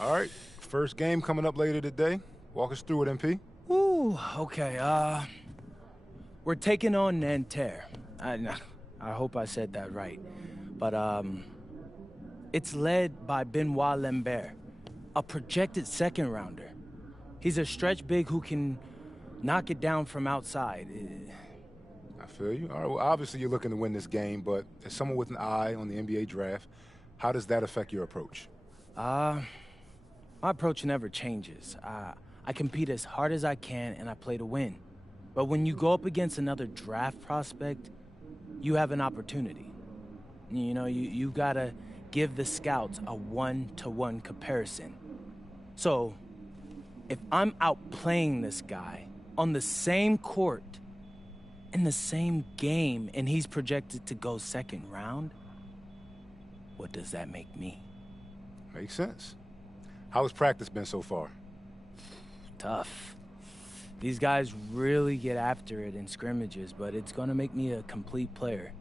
All right, first game coming up later today. Walk us through it, MP. Ooh, okay, we're taking on Nanterre. I hope I said that right. But, it's led by Benoit Lambert, a projected second-rounder. He's a stretch big who can knock it down from outside. I feel you. All right, well, obviously you're looking to win this game, but as someone with an eye on the NBA draft, how does that affect your approach? My approach never changes. I compete as hard as I can, and I play to win. But when you go up against another draft prospect, you have an opportunity. You know, you gotta give the scouts a one-to-one comparison. So, if I'm outplaying this guy on the same court, in the same game, and he's projected to go second round, what does that make me? Makes sense. How has practice been so far? Tough. These guys really get after it in scrimmages, but it's gonna make me a complete player.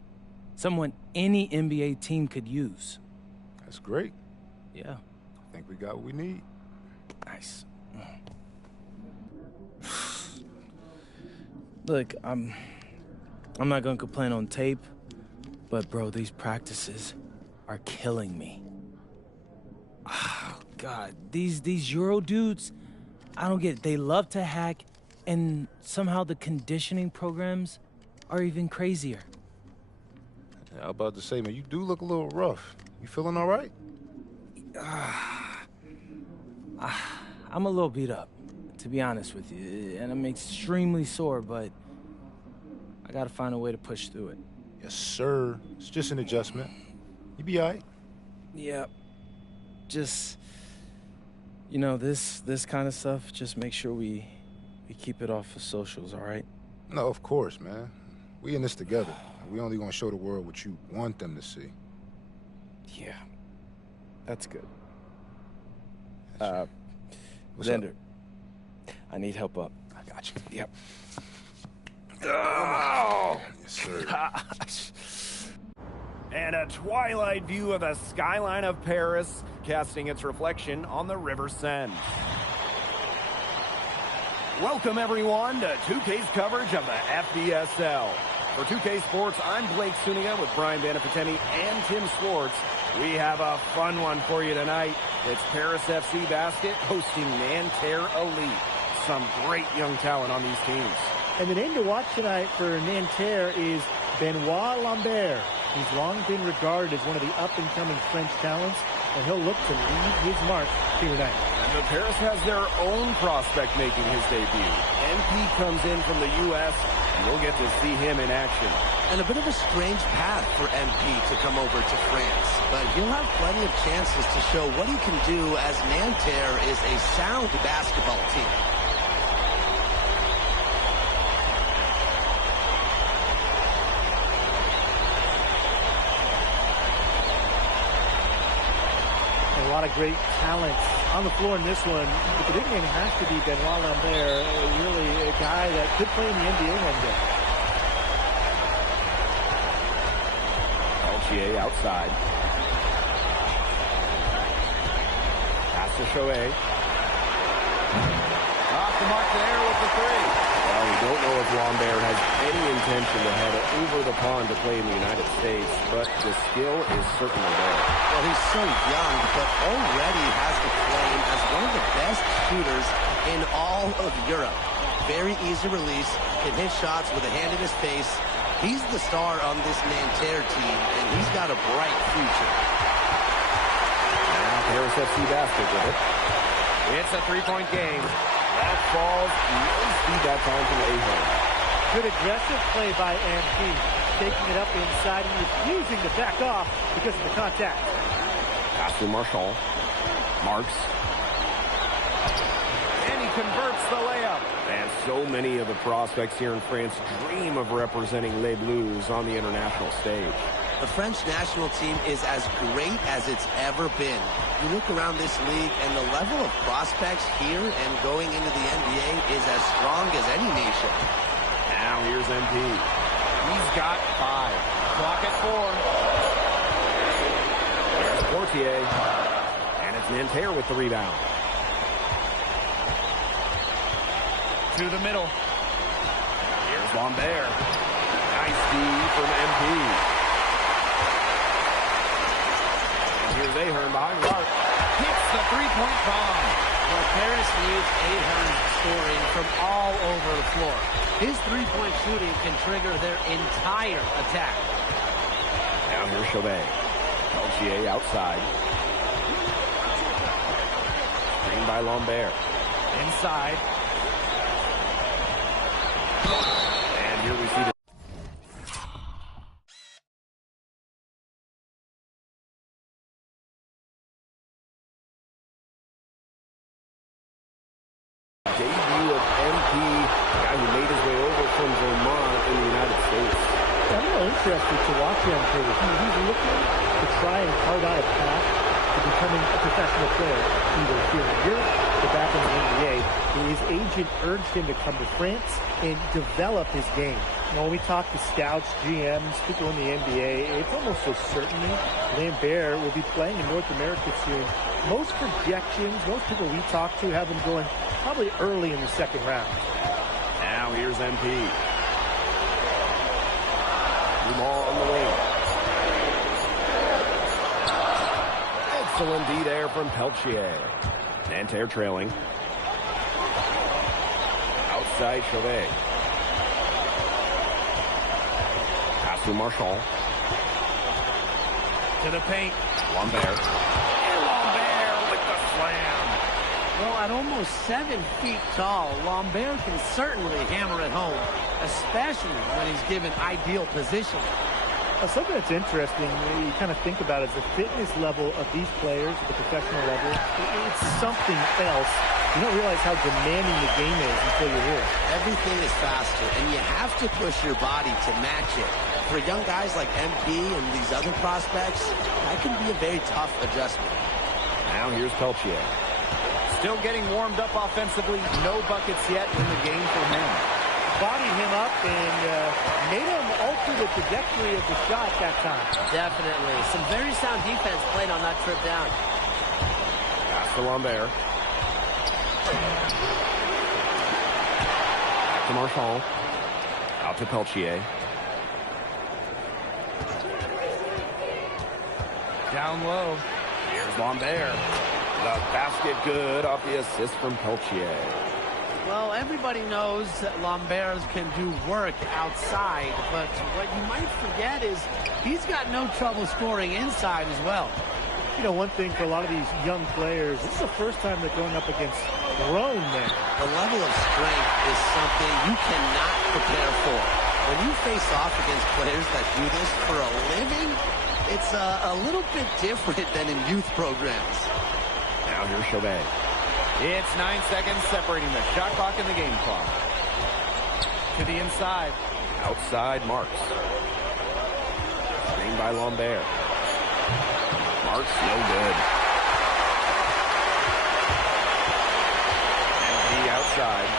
Someone any NBA team could use. That's great. Yeah. I think we got what we need. Nice. Look, I'm not gonna complain on tape, but bro, these practices are killing me. Oh, God, these Euro dudes, I don't get it. They love to hack, and somehow the conditioning programs are even crazier. Yeah, I was about to say, man, you do look a little rough. You feeling all right? I'm a little beat up, to be honest with you, and I'm extremely sore, but I gotta find a way to push through it. Yes, sir. It's just an adjustment. You be all right? Yeah. Just, you know, this kind of stuff, just make sure we keep it off of socials, all right? No, of course, man. We in this together. We only gonna show the world what you want them to see. Yeah. That's good. What's Xander, up? I need help up. I got you. Yep. Oh! Yes, sir. Gosh. And a twilight view of the skyline of Paris, casting its reflection on the River Seine. Welcome, everyone, to 2K's coverage of the FBSL. For 2K Sports, I'm Blake Suniga with Brian Vanapateni and Tim Swartz. We have a fun one for you tonight. It's Paris FC Basket hosting Nanterre Elite. Some great young talent on these teams. And the name to watch tonight for Nanterre is Benoit Lambert. He's long been regarded as one of the up-and-coming French talents, and he'll look to leave his mark here tonight. And the Paris has their own prospect making his debut. MP comes in from the U.S., and we'll get to see him in action. And a bit of a strange path for MP to come over to France, but he'll have plenty of chances to show what he can do, as Nanterre is a sound basketball team. A lot of great talent on the floor in this one, but the big name has to be Benoit Lambert, really a guy that could play in the NBA one day. Peltier outside. Pass to Shohei. Off the mark there with the three. Well, we don't know if Lambert has any intention to head over the pond to play in the United States, but the skill is certainly there. Well, he's so young, but already has the claim as one of the best shooters in all of Europe. Very easy release, can hit shots with a hand in his face. He's the star on this Nanterre team, and he's got a bright future. Now Paris FC basket with it. It's a three-point game. That falls. No speed that time from Ahern. Good aggressive play by MP. Taking it up inside and refusing to back off because of the contact. Pass to Marchand. Marks. And he converts the layup. And so many of the prospects here in France dream of representing Les Bleus on the international stage. The French national team is as great as it's ever been. You look around this league, and the level of prospects here and going into the NBA is as strong as any nation. Now here's MP. He's got 5. Clock at 4. There's Portier. And it's Nanterre with the rebound. To the middle. Here's Lambert. Nice D from MP. Here's Ahern behind the arc. Hits the three-point bomb. Well, Paris needs Ahern scoring from all over the floor. His three-point shooting can trigger their entire attack. Now here's Chauvet. Peltier outside. Screen by Lambert. Inside. And here we see the debut of MP, a guy who made his way over from Vermont in the United States. I'm really interested to watch him. He's looking to try and carve out a path to becoming a professional player, either here in Europe or back in the NBA. His agent urged him to come to France and develop his game. You know, when we talk to scouts, GMs, people in the NBA, it's almost a certainty Lambert will be playing in North America soon. Most projections, most people we talk to have him going probably early in the second round. Now here's MP. Blue ball on the wing. Excellent D there from Peltier. Nanterre trailing. Outside Chauvet. Pass to Marchand. To the paint. Lambert. And Lambert with the slam. Well, at almost 7 feet tall, Lambert can certainly hammer it home, especially when he's given ideal position. Something that's interesting, you kind of think about, is the fitness level of these players at the professional level. It's something else. You don't realize how demanding the game is until you're here. Everything is faster, and you have to push your body to match it. For young guys like MP and these other prospects, that can be a very tough adjustment. Now here's Peltier. Still getting warmed up offensively. No buckets yet in the game for him. Bodied him up and made him alter the trajectory of the shot that time. Definitely. Some very sound defense played on that trip down. Pass to Lambert. Back to Marchand. Out to Peltier. Down low. Here's Lambert. The basket good off the assist from Peltier. Well, everybody knows that Lambert can do work outside, but what you might forget is he's got no trouble scoring inside as well. You know, one thing for a lot of these young players, this is the first time they're going up against grown men. The level of strength is something you cannot prepare for. When you face off against players that do this for a living, it's a little bit different than in youth programs. Now here's Chauvet. It's 9 seconds separating the shot clock and the game clock. To the inside. Outside Marks. Screen by Lambert. Marks no good. And the outside.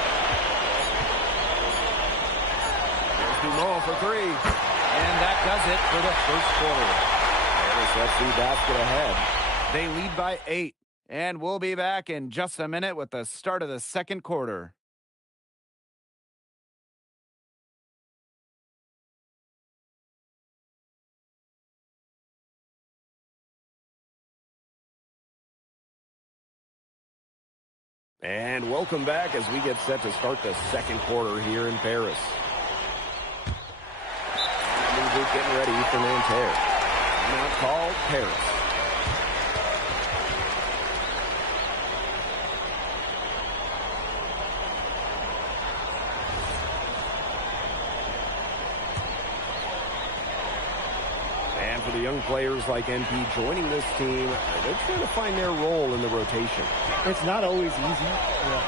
There's Dumont for 3. And that does it for the first quarter. Paris FC basket ahead. They lead by 8. And we'll be back in just a minute with the start of the second quarter. And welcome back as we get set to start the second quarter here in Paris. And we're getting ready for Nanterre. Now called Paris. And for the young players like NP joining this team, they're trying to find their role in the rotation. It's not always easy,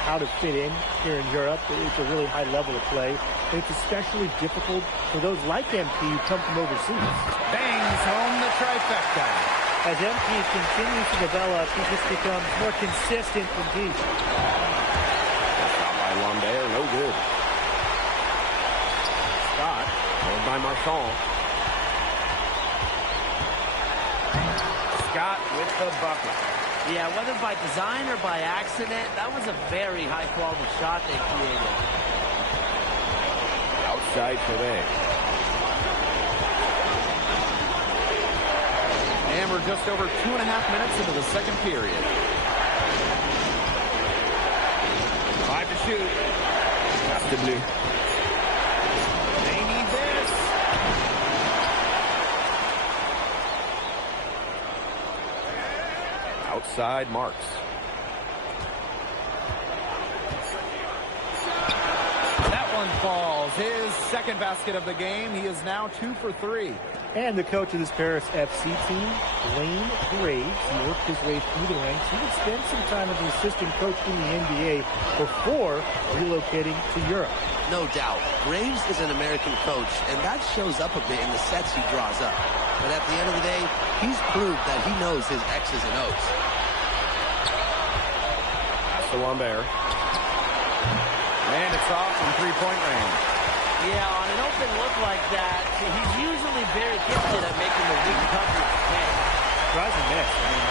how to fit in here in Europe. It's a really high level of play. It's especially difficult for those like MP who come from overseas. Bangs home the trifecta. As MP continues to develop, he just becomes more consistent from deep. Shot by Lambert, no good. Scott, held by Marchand. Scott with the bucket. Yeah, whether by design or by accident, that was a very high-quality shot they created. Outside Chauvet. And we're just over 2.5 minutes into the second period. 5 to shoot. That's the blue. They need this. Outside Marks. That one falls. His second basket of the game. He is now 2 for 3. And the coach of this Paris FC team, Blaine Graves, he worked his way through the ranks. He would spend some time as an assistant coach in the NBA before relocating to Europe. No doubt. Graves is an American coach, and that shows up a bit in the sets he draws up. But at the end of the day, he's proved that he knows his X's and O's. That's the Lambert. And it's off from three-point range. Yeah, on an open look like that, he's usually very gifted at making the weak coverage pay. Tries a miss. I mean,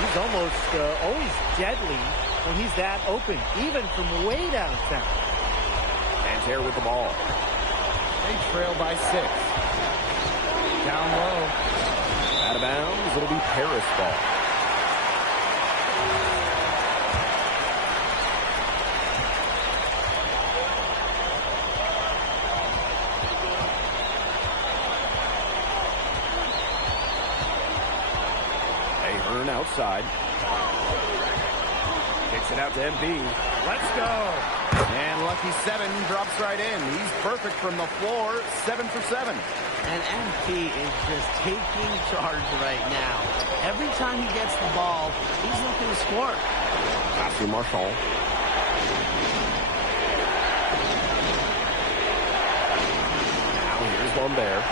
he's almost always deadly when he's that open, even from way downtown. Nanterre with the ball. They trail by 6. Down low. Out of bounds. It'll be Paris ball. Ahern outside. Kicks it out to MP. Let's go. And Lucky 7 drops right in. He's perfect from the floor. 7 for 7. And MP is just taking charge right now. Every time he gets the ball, he's looking to score. Pass to Marchand. Now here's Lambert.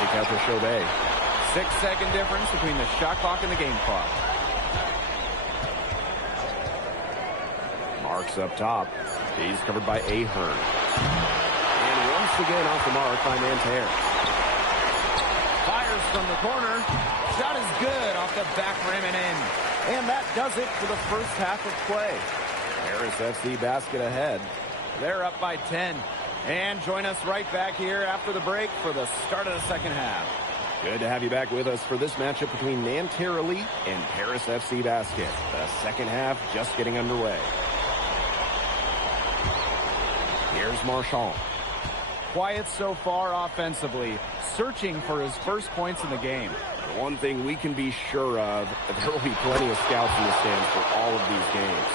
Kick out to Chauvet. 6-second difference between the shot clock and the game clock. Marks up top. He's covered by Ahern. And once again off the mark by Nanterre. Fires from the corner. Shot is good off the back rim and in. And that does it for the first half of play. Paris FC basket ahead. They're up by 10. And join us right back here after the break for the start of the second half. Good to have you back with us for this matchup between Nanterre Elite and Paris FC Basket. The second half just getting underway. Here's Marchand. Quiet so far offensively, searching for his first points in the game. The one thing we can be sure of, there will be plenty of scouts in the stands for all of these games.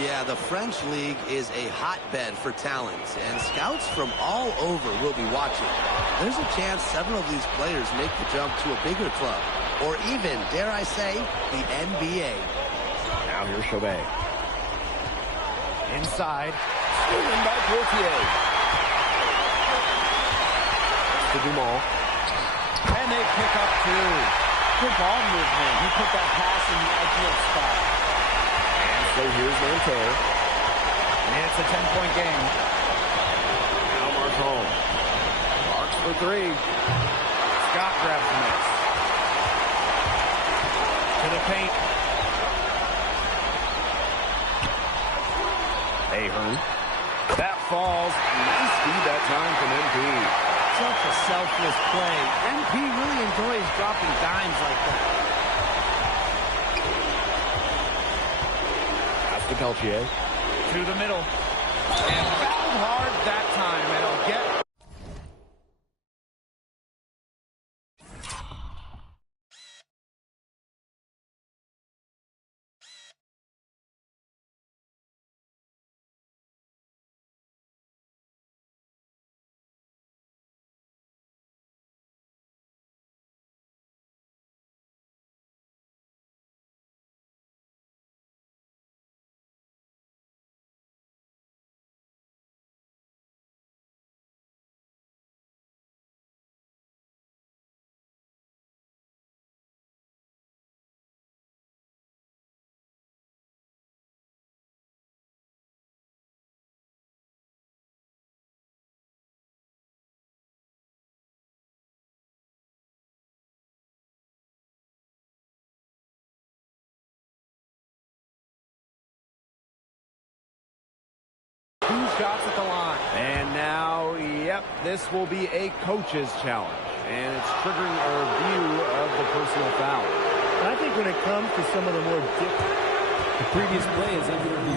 Yeah, the French League is a hotbed for talent, and scouts from all over will be watching. There's a chance several of these players make the jump to a bigger club, or even, dare I say, the NBA. Now here's Chauvet. Inside. Stolen by Portier. To Dumont. And they pick up 2. Good ball movement. He put that pass in the ideal spot. And so here's Nanterre. And it's a 10-point game. Now Marchand. Marks for three. Scott grabs the miss. To the paint. Ahern. That falls. Nice feed that time from MP. Such a selfless play. MP really enjoys dropping dimes like that. That's to Peltier. To the middle. And fouled hard that time. And it'll get... Two shots at the line. And now, yep, this will be a coach's challenge. And it's triggering a review of the personal foul. I think when it comes to some of the more The previous play is under review.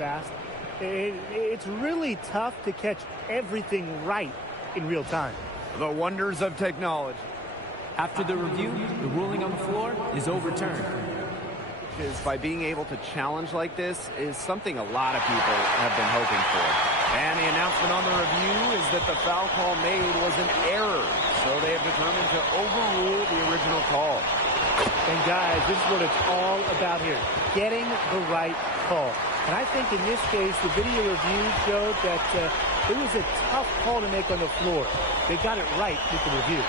fast, it's really tough to catch everything right in real time. The wonders of technology. After the review, the ruling on the floor is overturned. Is by being able to challenge like this is something a lot of people have been hoping for. And the announcement on the review is that the foul call made was an error. So they have determined to overrule the original call. And guys, this is what it's all about here, getting the right call. And I think in this case, the video review showed that it was a tough call to make on the floor. They got it right with the review.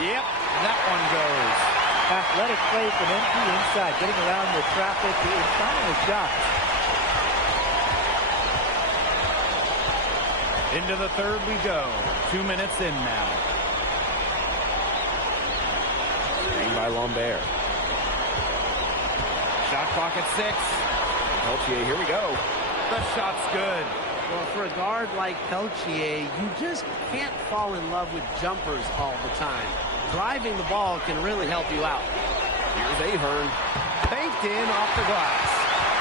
Yep, that one goes. Athletic play from MP inside, getting around the traffic and finding the shot. Into the third we go. 2 minutes in now. Screen by Lambert. Shot clock at 6. Peltier, here we go. The shot's good. Well, for a guard like Peltier, you just can't fall in love with jumpers all the time. Driving the ball can really help you out. Here's Ahern. Banked in off the glass.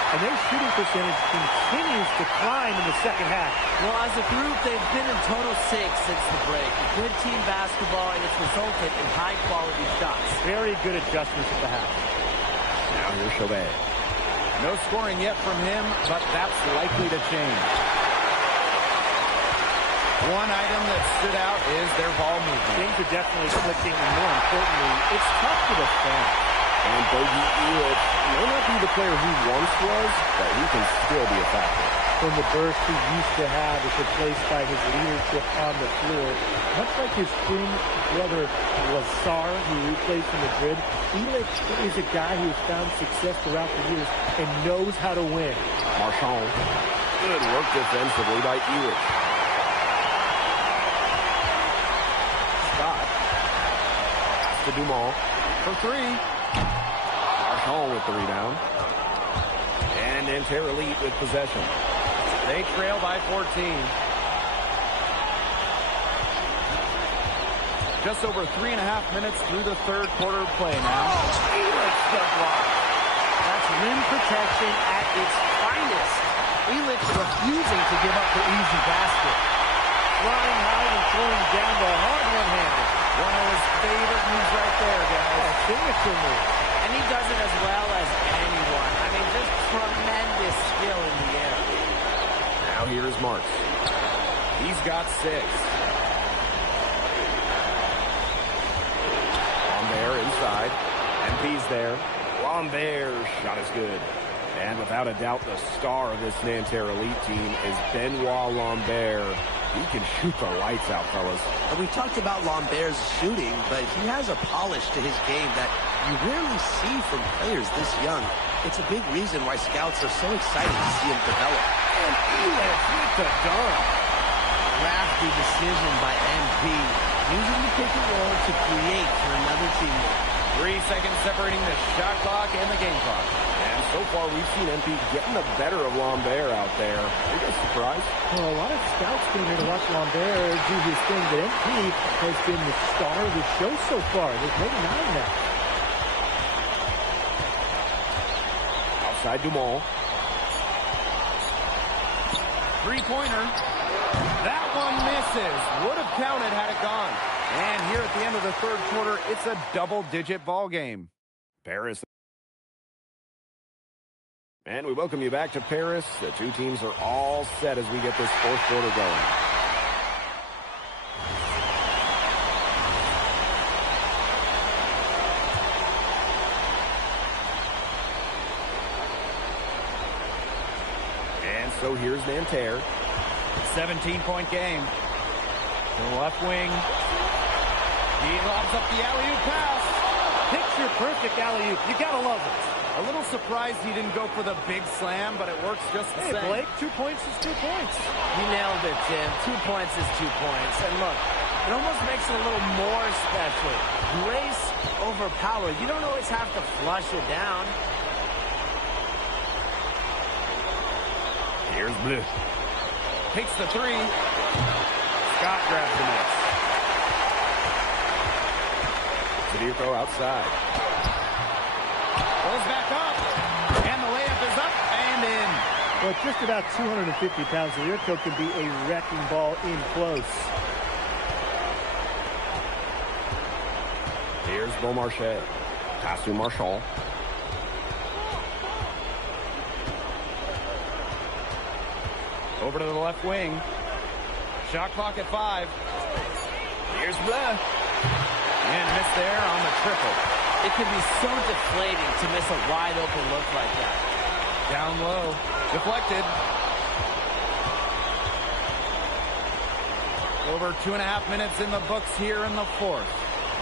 And their shooting percentage continues to climb in the second half. Well, as a group, they've been in total 6 since the break. Good team basketball, and it's resulted in high-quality shots. Very good adjustments at the half. Now here's Chauvet. No scoring yet from him, but that's likely to change. One item that stood out is their ball movement. Things are definitely clicking, and more importantly, it's tough to defend. And Bogey Elich may not be the player he once was, but he can still be a factor. From the burst he used to have is replaced by his leadership on the floor. Much like his twin brother Lazar, who replaced in Madrid, Elich is a guy who has found success throughout the years and knows how to win. Marchand. Good work defensively by Elich. Scott. To Dumont for 3. Marchand with the rebound. And Nanterre Elite with possession. They trail by 14. Just over 3.5 minutes through the third quarter play now. Elich the block. That's rim protection at its finest. Elich refusing to give up the easy basket. Flying high and throwing down the hard one-handed. One of his favorite moves right there, guys. Signature move. And he does it as well as anyone. I mean, just tremendous skill in the air. Now here's Marks. He's got 6. Lambert inside. MP's there. Lambert's shot is good. And without a doubt, the star of this Nanterre Elite team is Benoit Lambert. He can shoot the lights out, fellas. And we talked about Lambert's shooting, but he has a polish to his game that you rarely see from players this young. It's a big reason why scouts are so excited to see him develop. And Elich with the dunk. crafty decision by MP, using the pick and roll to create for another teammate. 3 seconds separating the shot clock and the game clock. And so far, we've seen MP getting the better of Lambert out there. Are you guys surprised? Well, a lot of scouts came here to watch Lambert do his thing, but MP has been the star of the show so far. There's no denying that. Outside Dumont. Three-pointer. That one misses. Would have counted had it gone. And here at the end of the third quarter, it's a double-digit ball game. Paris. And we welcome you back to Paris. The two teams are all set as we get this fourth quarter going. And so here's Nanterre. 17-point game. To the left wing. He lobs up the alley-oop pass. Picture perfect alley-oop. You gotta love it. A little surprised he didn't go for the big slam, but it works just the same. Blake, 2 points is 2 points. You nailed it, Tim. 2 points is 2 points. And look, it almost makes it a little more special. Grace over power. You don't always have to flush it down. Here's Bleu. Takes the three. Scott grabs the miss. Zadirko outside. Pulls back up. And the layup is up and in. Well, just about 250 pounds, Zadirko can be a wrecking ball in close. Here's Beaumarchais. Pass to Marchand. Over to the left wing. Shot clock at 5. Here's Bleu. And miss there on the triple. It can be so deflating to miss a wide open look like that. Down low. Deflected. Over 2.5 minutes in the books here in the fourth.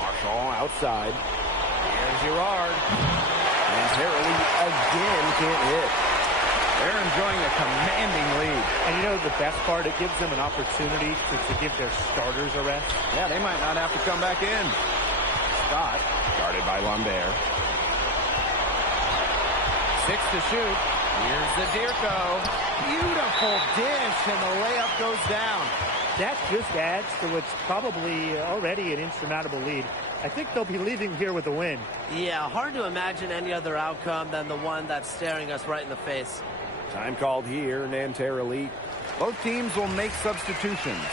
Marchand outside. Here's Girard. And Terrelli again can't hit. They're enjoying a commanding lead. And you know the best part? It gives them an opportunity to give their starters a rest. Yeah, they might not have to come back in. Scott, guarded by Lambert. 6 to shoot. Here's Zadirko. Beautiful dish, and the layup goes down. That just adds to what's probably already an insurmountable lead. I think they'll be leaving here with a win. Yeah, hard to imagine any other outcome than the one that's staring us right in the face. Time called here, Nanterre Elite. Both teams will make substitutions.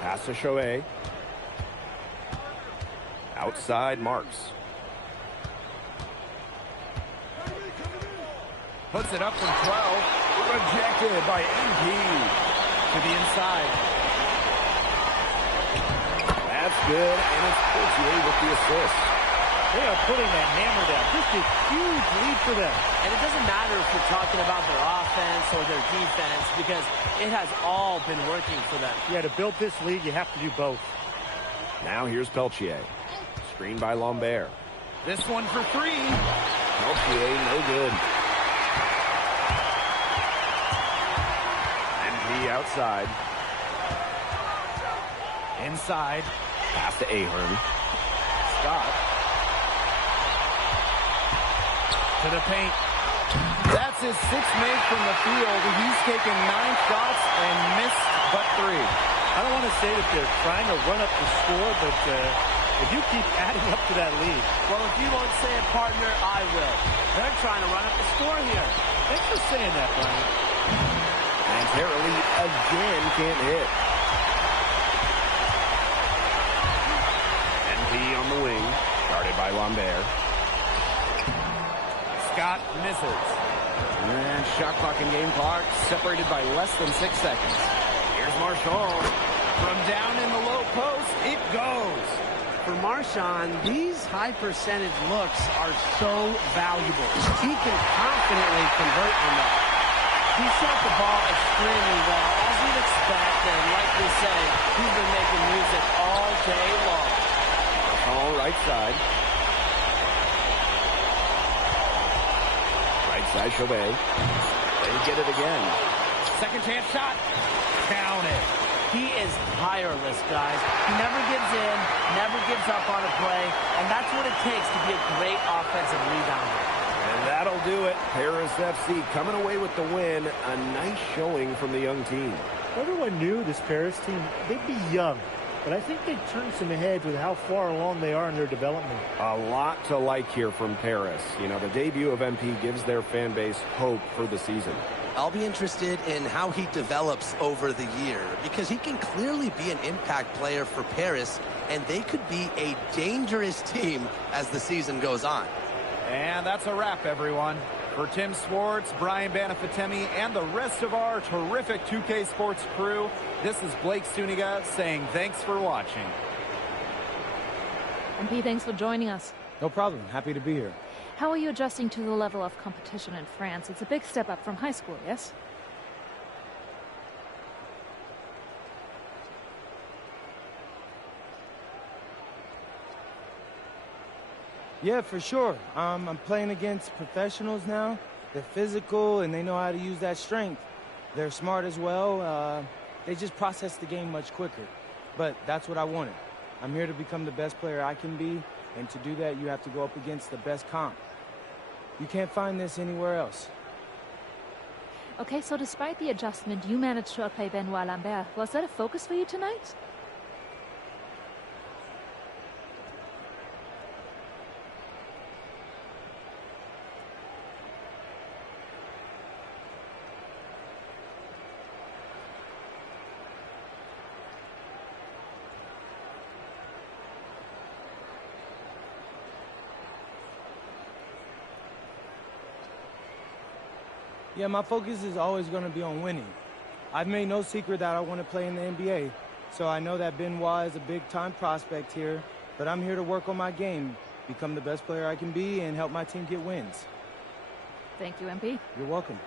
Pass to Choe. Outside Marks. Puts it up from 12. Rejected by MP. To the inside. That's good, and it's Portier with the assist. They are putting that hammer down. Just a huge lead for them. And it doesn't matter if you're talking about their offense or their defense, because it has all been working for them. Yeah, to build this lead, you have to do both. Now here's Peltier. Screened by Lambert. This one for 3. Peltier, no good. MP outside. Inside. Pass to Ahern. Scott. To the paint. That's his 6th make from the field. He's taken 9 shots and missed but 3. I don't want to say that they're trying to run up the score, but if you keep adding up to that lead. Well, if you won't say it, partner, I will. They're trying to run up the score here. Thanks for saying that, Brian. And Terrelli again can't hit. On the wing, guarded by Lambert. Scott misses. And shot clock and game clock separated by less than 6 seconds. Here's Marchand. From down in the low post, it goes. For Marchand, these high percentage looks are so valuable. He can confidently convert on that. He shot the ball extremely well, as you'd expect, and like we say, he's been making music all day long. All right side. Zachobe. They get it again. Second chance shot. Count it. He is tireless, guys. He never gives in, never gives up on a play, and that's what it takes to be a great offensive rebounder. And that'll do it. Paris FC coming away with the win. A nice showing from the young team. Everyone knew this Paris team, they'd be young, but I think they turned some heads with how far along they are in their development. A lot to like here from Paris. You know, the debut of MP gives their fan base hope for the season. I'll be interested in how he develops over the year, because he can clearly be an impact player for Paris, and they could be a dangerous team as the season goes on. And that's a wrap, everyone. For Tim Swartz, Brian Banafitemi, and the rest of our terrific 2K Sports crew, this is Blake Suniga saying thanks for watching. MP, thanks for joining us. No problem. Happy to be here. How are you adjusting to the level of competition in France? It's a big step up from high school, yes? Yeah, for sure. I'm playing against professionals now. They're physical, and they know how to use that strength. They're smart as well. They just process the game much quicker. But that's what I wanted. I'm here to become the best player I can be, and to do that, you have to go up against the best comp. You can't find this anywhere else. Okay, so despite the adjustment, you managed to outplay Benoit Lambert. Was that a focus for you tonight? Yeah, my focus is always going to be on winning. I've made no secret that I want to play in the NBA, so I know that Benoit is a big-time prospect here, but I'm here to work on my game, become the best player I can be, and help my team get wins. Thank you, MP. You're welcome.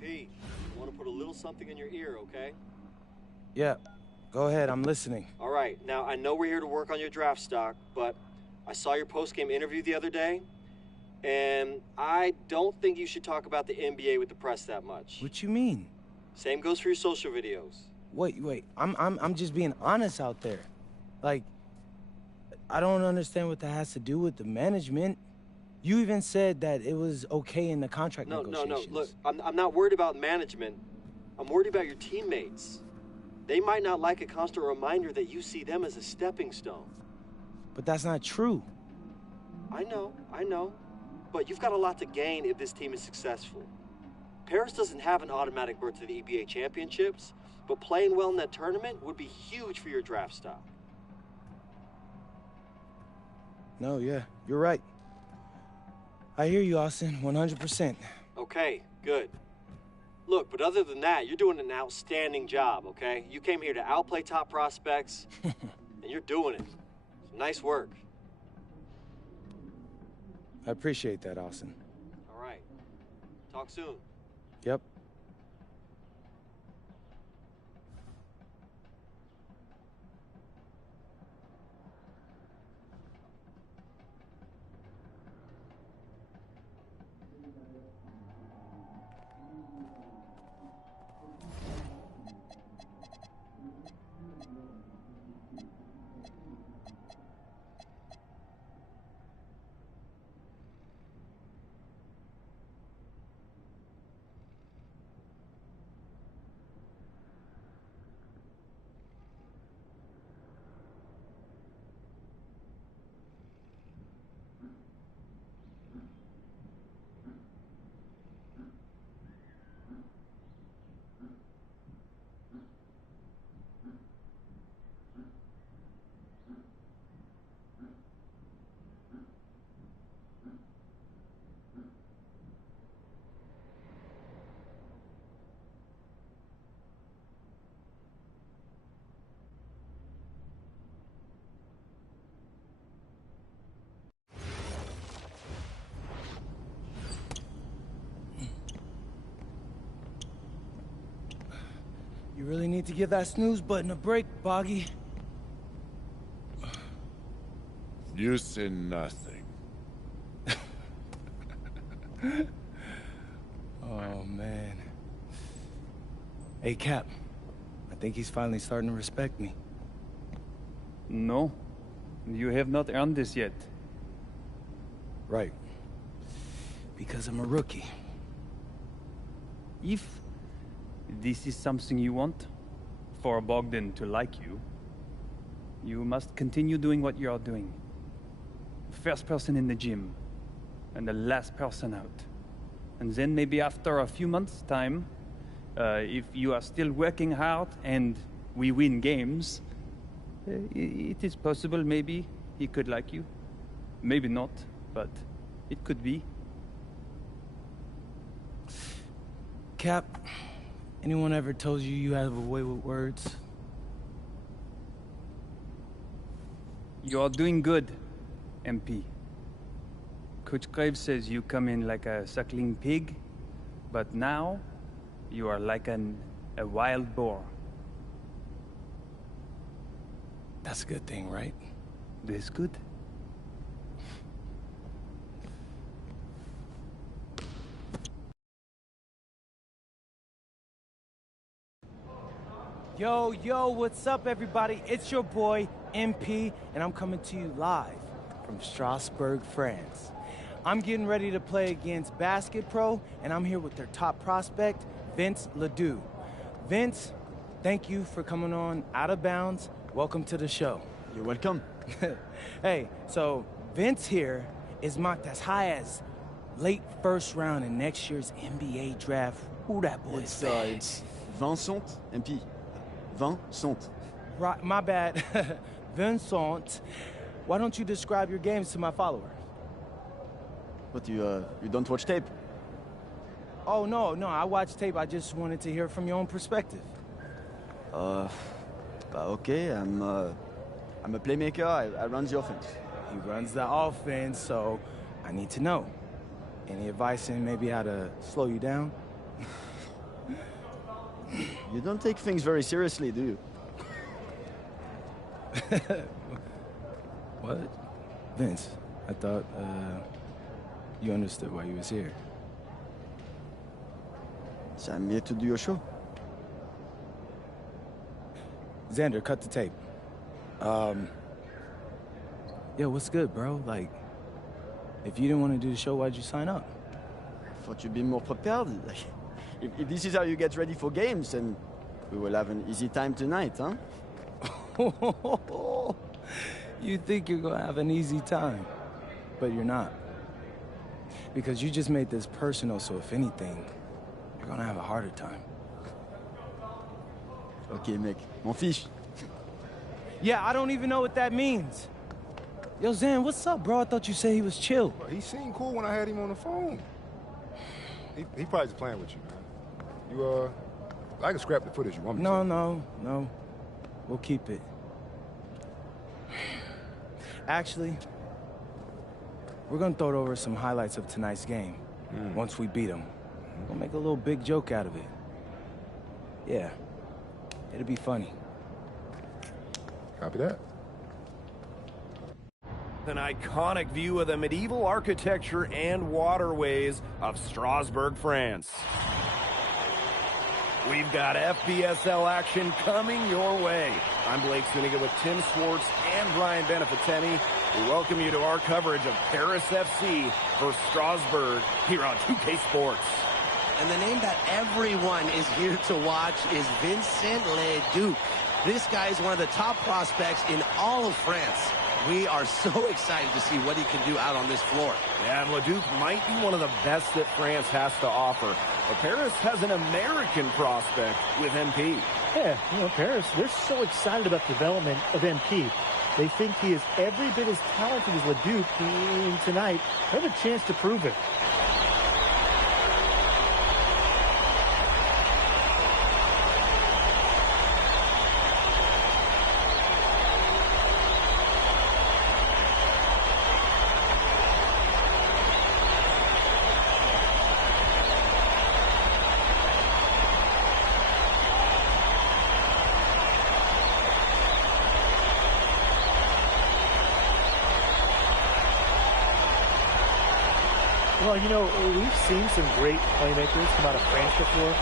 Pete, I want to put a little something in your ear, okay? Yeah, go ahead. I'm listening. All right. Now, I know we're here to work on your draft stock, but I saw your post-game interview the other day, and I don't think you should talk about the NBA with the press that much. What you mean? Same goes for your social videos. Wait. I'm just being honest out there. Like, I don't understand what that has to do with the management. You even said that it was okay in the contract negotiations. No. Look, I'm not worried about management. I'm worried about your teammates. They might not like a constant reminder that you see them as a stepping stone. But that's not true. I know. But you've got a lot to gain if this team is successful. Paris doesn't have an automatic berth to the EBA championships, but playing well in that tournament would be huge for your draft stock. No, yeah, you're right. I hear you, Austin, 100%. Okay, good. Look, but other than that, you're doing an outstanding job, okay? You came here to outplay top prospects, and you're doing it. Nice work. I appreciate that, Austin. All right. Talk soon. Yep. You really need to give that snooze button a break, Boggy. You say nothing. Oh, man. Hey, Cap. I think he's finally starting to respect me. No. You have not earned this yet. Right. Because I'm a rookie. If this is something you want, for Bogdan to like you, you must continue doing what you are doing. First person in the gym, and the last person out. And then maybe after a few months' time, if you are still working hard and we win games, it is possible maybe he could like you. Maybe not, but it could be. Cap, anyone ever told you you have a way with words? You are doing good, MP. Coach Graves says you come in like a suckling pig, but now you are like a wild boar. That's a good thing, right? That's good. Yo, what's up, everybody? It's your boy, MP, and I'm coming to you live from Strasbourg, France. I'm getting ready to play against Basket Pro, and I'm here with their top prospect, Vince Ledoux. Vince, thank you for coming on Out of Bounds. Welcome to the show. You're welcome. Hey, so Vince here is mocked as high as late first round in next year's NBA draft. Who that boy is? It's Vincent, MP. Vincent. Right, my bad. Vincent. Why don't you describe your games to my follower? But you don't watch tape? Oh, no, I watch tape. I just wanted to hear from your own perspective. Okay, I'm a playmaker. I run the offense. He runs the offense, so I need to know. Any advice in maybe how to slow you down? You don't take things very seriously, do you? What? Vince, I thought, you understood why you was here. So I'm here to do your show. Xander, cut the tape. Yeah, what's good, bro? Like, if you didn't want to do the show, why'd you sign up? I thought you'd be more prepared. If this is how you get ready for games, then we will have an easy time tonight, huh? You think you're gonna have an easy time, but you're not. Because you just made this personal, so if anything, you're gonna have a harder time. Okay, mec. M'en fiche. Yeah, I don't even know what that means. Yo, Zan, what's up, bro? I thought you said he was chill. He seemed cool when I had him on the phone. He probably just playing with you, man. I can scrap the footage you want me to. No. We'll keep it. Actually, we're gonna throw over some highlights of tonight's game. Once we beat them. We'll make a little big joke out of it. Yeah. It'll be funny. Copy that. An iconic view of the medieval architecture and waterways of Strasbourg, France. We've got FBSL action coming your way. I'm Blake Suniga with Tim Swartz and Brian Benefiteni. We welcome you to our coverage of Paris FC versus Strasbourg here on 2K Sports. And the name that everyone is here to watch is Vincent Ledoux. This guy is one of the top prospects in all of France. We are so excited to see what he can do out on this floor. Yeah, and Ledoux might be one of the best that France has to offer. But Paris has an American prospect with MP. Yeah, Paris, they're so excited about the development of MP. They think he is every bit as talented as Ledoux tonight. They have a chance to prove it. Well, you know, we've seen some great playmakers come out of France before,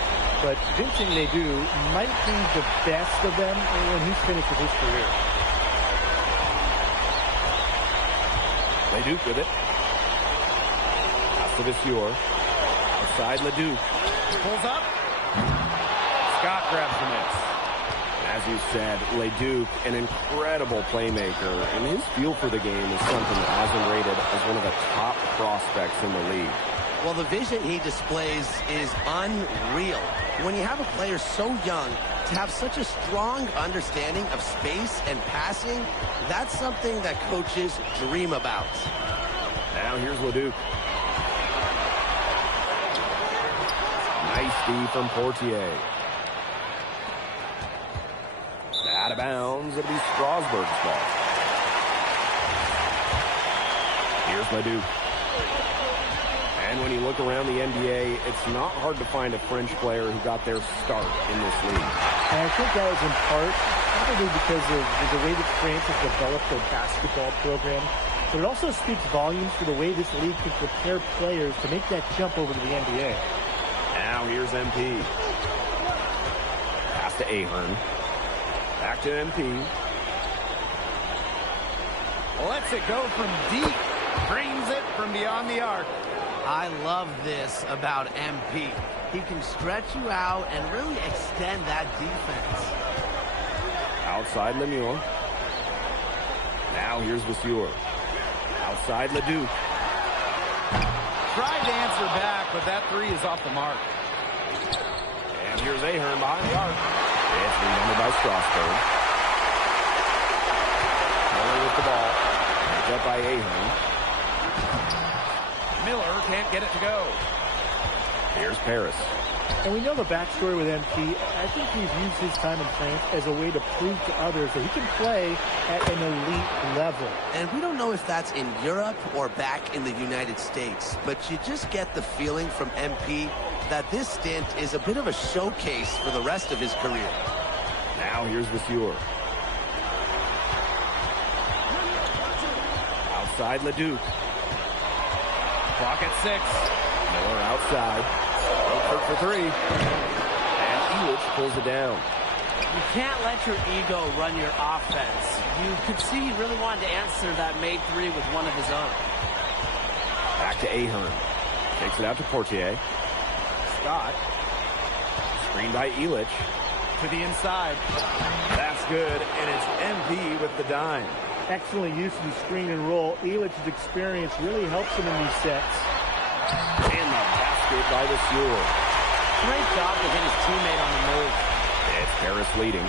but Vincent Ledoux might be the best of them when he's finished with his career. Leduc with it. Pass to Vasseur. Outside Leduc. Pulls up. Scott grabs the miss. As you said, Leduc, an incredible playmaker, and his feel for the game is something that has been rated as one of the top prospects in the league. Well, the vision he displays is unreal. When you have a player so young, to have such a strong understanding of space and passing, that's something that coaches dream about. Now here's Leduc. Nice D from Portier. Out of bounds, it'll be Strasburg's ball. Here's Leduc. And when you look around the NBA, it's not hard to find a French player who got their start in this league. And I think that was in part probably because of the way that France has developed their basketball program. But it also speaks volumes for the way this league can prepare players to make that jump over to the NBA. Now here's MP. Pass to Ahern. Back to MP. Lets it go from deep. Brings it from beyond the arc. I love this about MP. He can stretch you out and really extend that defense. Outside Lemieux. Now here's Vasseur. Outside Leduc. Tried to answer back, but that three is off the mark. And here's Ahern behind the arc. It's rebounded by Strasburg. Miller with the ball. Picked up by Ahern. Miller can't get it to go. Here's Paris. And we know the backstory with MP. I think he's used his time in France as a way to prove to others that he can play at an elite level. And we don't know if that's in Europe or back in the United States, but you just get the feeling from MP that this stint is a bit of a showcase for the rest of his career. Now here's Vasseur. Outside Leduc. Clock at 6. Miller outside. Oakford for 3. And Elitch pulls it down. You can't let your ego run your offense. You could see he really wanted to answer that made 3 with one of his own. Back to Ahern. Takes it out to Portier. Scott. Screened by Elitch. To the inside. That's good, and it's MP with the dime. Excellent use of the screen and roll. Elitch's experience really helps him in these sets. And the basket by Vasseur. Great job to hit his teammate on the move. It's Paris leading.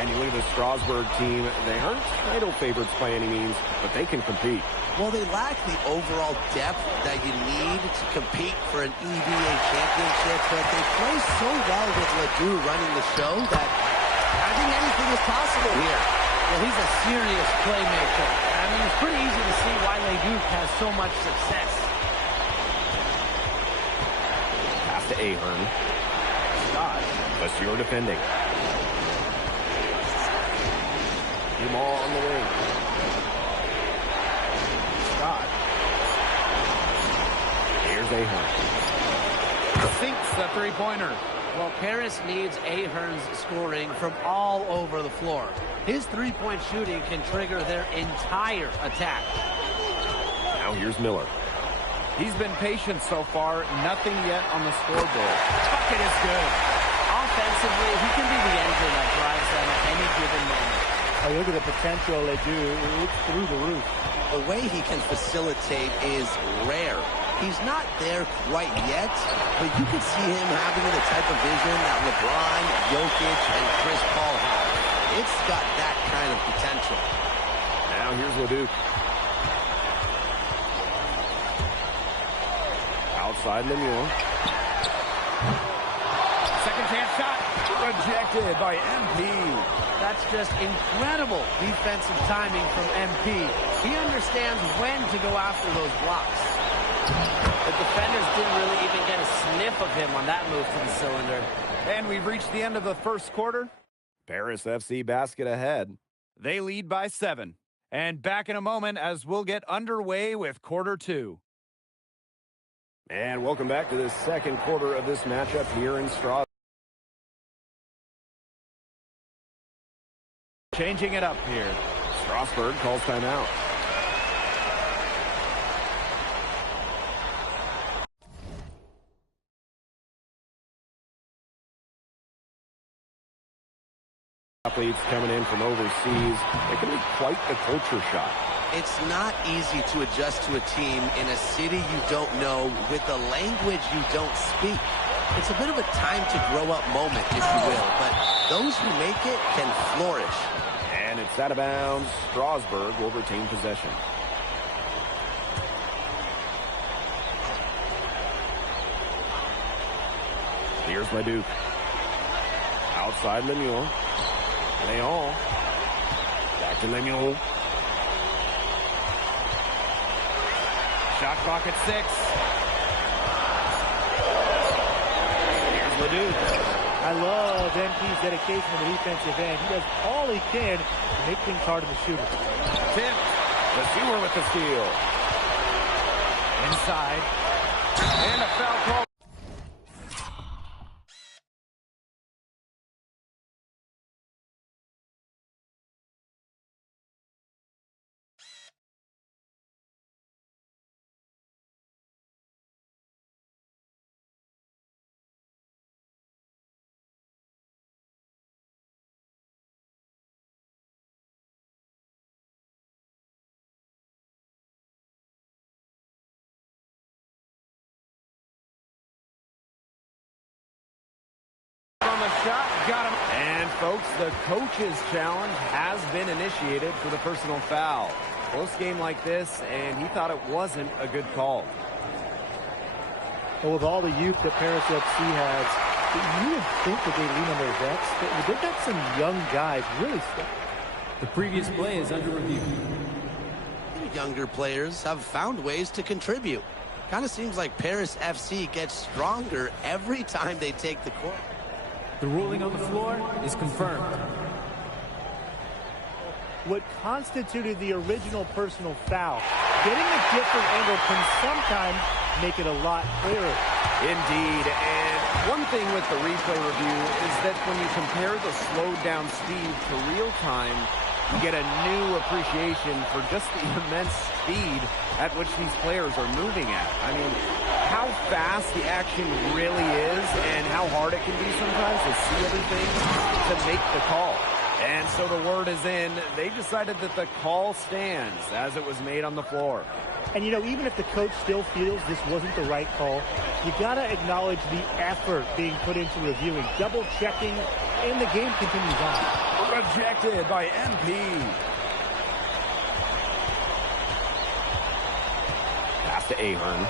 And you look at the Strasburg team, they aren't title favorites by any means, but they can compete. Well, they lack the overall depth that you need to compete for an EVA championship, but they play so well with Ledoux running the show that I think anything is possible here. Well, he's a serious playmaker. I mean, it's pretty easy to see why Ledoux has so much success. Pass to Ahern. Scott. Vasseur defending. Dumont on the wing. Scott. Here's Ahern. Sinks the three-pointer. Well, Paris needs Ahern's scoring from all over the floor. His three-point shooting can trigger their entire attack. Now here's Miller. He's been patient so far. Nothing yet on the scoreboard. Bucket is good. Offensively, he can be the engine that drives them at any given moment. Oh, look at the potential they do. It's through the roof. The way he can facilitate is rare. He's not there quite yet, but you can see him having the type of vision that LeBron, Jokic, and Chris Paul have. It's got that kind of potential. Now here's Leduc. Outside Lemieux. Second chance shot. Rejected by MP. That's just incredible defensive timing from MP. He understands when to go after those blocks. The defenders didn't really even get a sniff of him on that move to the cylinder. And we've reached the end of the first quarter. Paris FC basket ahead. They lead by 7. And back in a moment as we'll get underway with quarter 2. And welcome back to the second quarter of this matchup here in Strasbourg. Changing it up here. Strasbourg calls timeout. Athletes coming in from overseas, it can be quite the culture shock. It's not easy to adjust to a team in a city you don't know with a language you don't speak. It's a bit of a time to grow up moment, if you will, but those who make it can flourish. And it's out of bounds. Strasbourg will retain possession. Here's Leduc. Outside Lemieux. Leon. Back to Lemieux. Shot clock at 6. Here's Leduc. I love MP's dedication on the defensive end. He does all he can to make things hard on the shooter. Tip. The Sewer with the steal. Inside. And a foul call. On the shot, got him. And folks, the coach's challenge has been initiated for the personal foul. Close game like this, and he thought it wasn't a good call. Well, with all the youth that Paris FC has, you would think that they lean on their vets. They've got some young guys really still. The previous play is under review. Younger players have found ways to contribute. Kind of seems like Paris FC gets stronger every time they take the court. The ruling on the floor is confirmed. What constituted the original personal foul, getting a different angle can sometimes make it a lot clearer. Indeed, and one thing with the replay review is that when you compare the slowed down speed to real time, you get a new appreciation for just the immense speed at which these players are moving at. I mean, how fast the action really is and how hard it can be sometimes to see everything to make the call. And so the word is in. They decided that the call stands as it was made on the floor. And, you know, even if the coach still feels this wasn't the right call, you got to acknowledge the effort being put into reviewing, double-checking, and the game continues on. Rejected by MP. Pass to Ahern.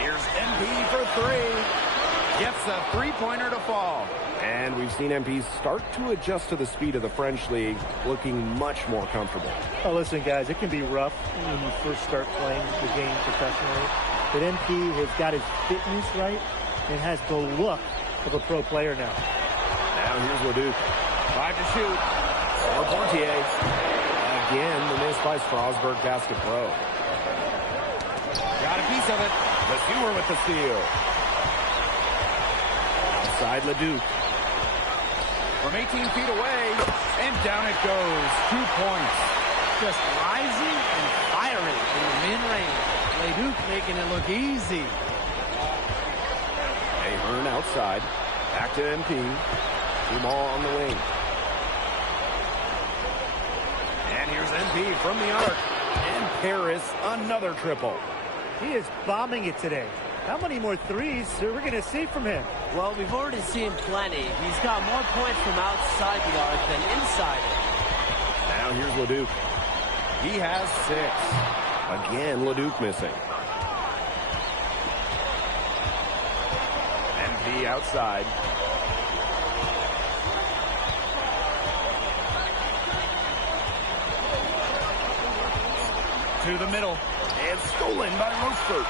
Here's MP for 3. Gets a three-pointer to fall. And we've seen MP start to adjust to the speed of the French league, looking much more comfortable. Oh, listen, guys, it can be rough when you first start playing the game professionally. But MP has got his fitness right and has the look of a pro player now. Now here's Leduc. 5 to shoot. For Portier. Again, the miss by Strasbourg Basket Pro. Got a piece of it. The Sewer with the steal. Outside Leduc. From 18 feet away, and down it goes. 2 points. Just rising and firing in the mid-range. Leduc making it look easy. Ahern outside. Back to MP. Dumas on the wing. And here's MP from the arc. And Paris, another triple. He is bombing it today. How many more threes are we going to see from him? Well, we've already seen plenty. He's got more points from outside the arc than inside it. Now here's Leduc. He has 6. Again, Leduc missing. MP outside. To the middle. And stolen by Rochefort.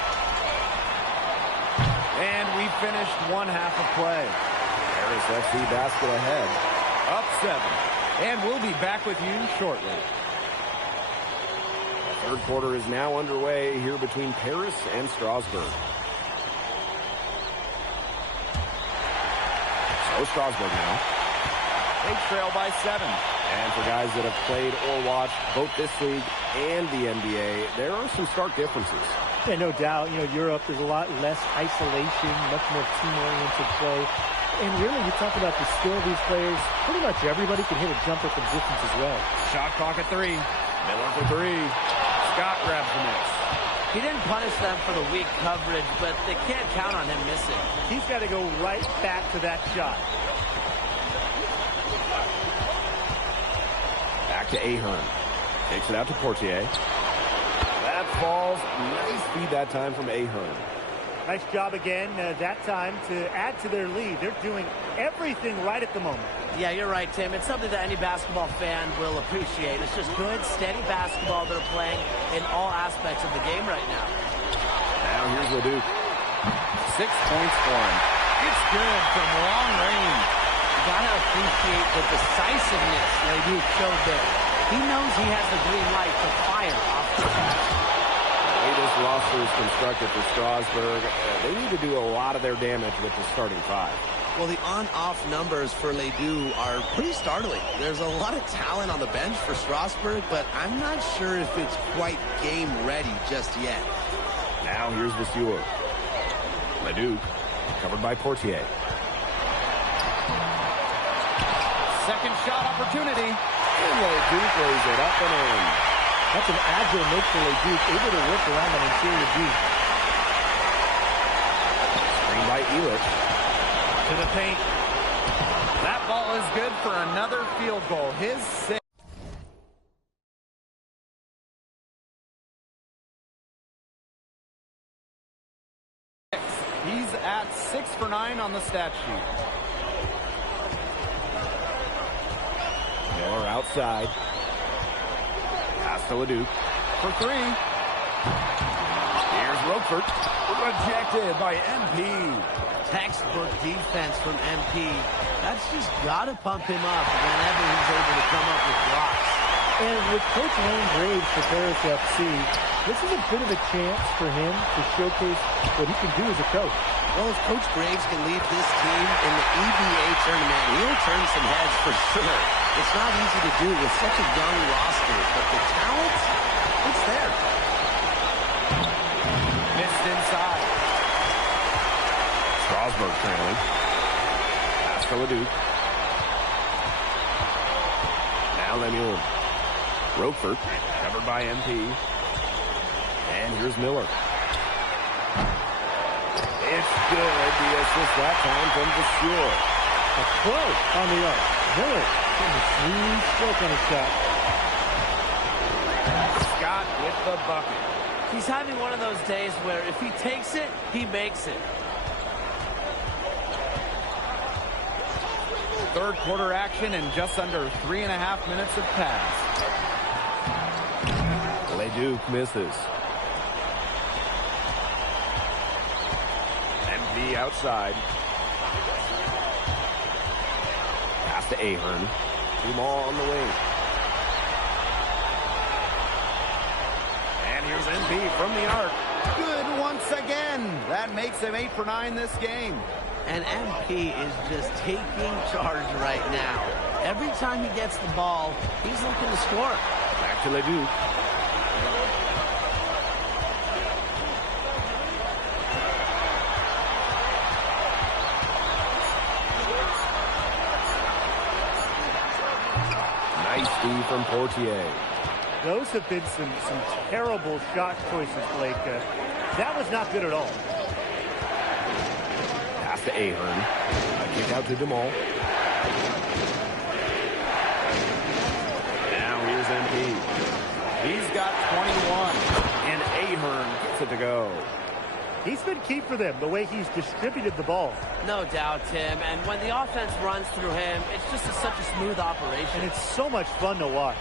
And we finished one half of play. Paris FC basket ahead. Up 7. And we'll be back with you shortly. Third quarter is now underway here between Paris and Strasbourg. So Strasbourg now. They trail by 7. And for guys that have played or watched both this league and the NBA, there are some stark differences. Yeah, no doubt. You know, Europe, there's a lot less isolation, much more team-oriented play. And really, you talk about the skill of these players, pretty much everybody can hit a jumper from distance as well. Shot clock at 3. Miller for 3. Scott grabs the miss. He didn't punish them for the weak coverage, but they can't count on him missing. He's got to go right back to that shot. Back to Ahern. Takes it out to Portier. That falls. Nice feed that time from Ahern. Nice job again that time to add to their lead. They're doing everything right at the moment. Yeah, you're right, Tim. It's something that any basketball fan will appreciate. It's just good, steady basketball they're playing in all aspects of the game right now. Now here's Leduc. 6 points for him. It's good from long range. You gotta appreciate the decisiveness Leduc showed there. He knows he has the green light to fire off the catch. The way this roster is constructed for Strasbourg, they need to do a lot of their damage with the starting 5. Well, the on-off numbers for Ledoux are pretty startling. There's a lot of talent on the bench for Strasbourg, but I'm not sure if it's quite game ready just yet. Now here's Vasseur. Leduc, covered by Portier. Second shot opportunity. And Leduc lays it up and in. That's an agile make for Leduc, able to work around an interior D. Screen by Elich. To the paint. That ball is good for another field goal. His 6th. He's at 6 for 9 on the stat sheet. Miller outside. Pass to Leduc for 3. Here's Roquefort. Rejected by MP. Textbook defense from MP. That's just got to pump him up whenever he's able to come up with blocks. And with Coach Wayne Graves for Paris FC, this is a bit of a chance for him to showcase what he can do as a coach. Well, if Coach Graves can lead this team in the EBA tournament, he'll turn some heads for sure. It's not easy to do with such a young roster, but the talent, it's there. Missed inside. Strasbourg trailing. Pass to Leduc. Now Lemuel. Roquefort, covered by MP. And here's Miller. It's good. The assist that time from Vasseur. A pro on the arc. Miller getting a smooth stroke on his shot. Scott with the bucket. He's having one of those days where if he takes it, he makes it. Third quarter action and just under 3.5 minutes have passed. Leduc misses. MP outside. Pass to Ahern. Dumas on the wing. And here's MP from the arc. Good once again. That makes him 8 for 9 this game. And MP is just taking charge right now. Every time he gets the ball, he's looking to score. Back to Leduc. Nice feed from Portier. Those have been some terrible shot choices, Blake. That was not good at all. Pass to Ahern. A kick out to DeMol. Now here's MP. He's got 21. And Ahern gets it to go. He's been key for them, the way he's distributed the ball. No doubt, Tim. And when the offense runs through him, it's just such a smooth operation. And it's so much fun to watch.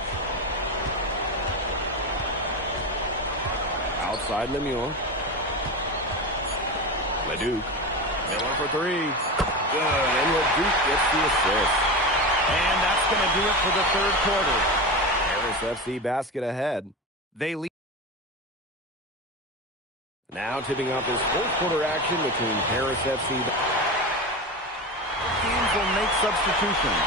Outside Lemuel. Leduc. Miller for 3. Good. And Leduc gets the assist. And that's going to do it for the third quarter. Paris FC basket ahead. They lead. Now tipping off this fourth quarter action between Paris FC. Teams will make substitutions.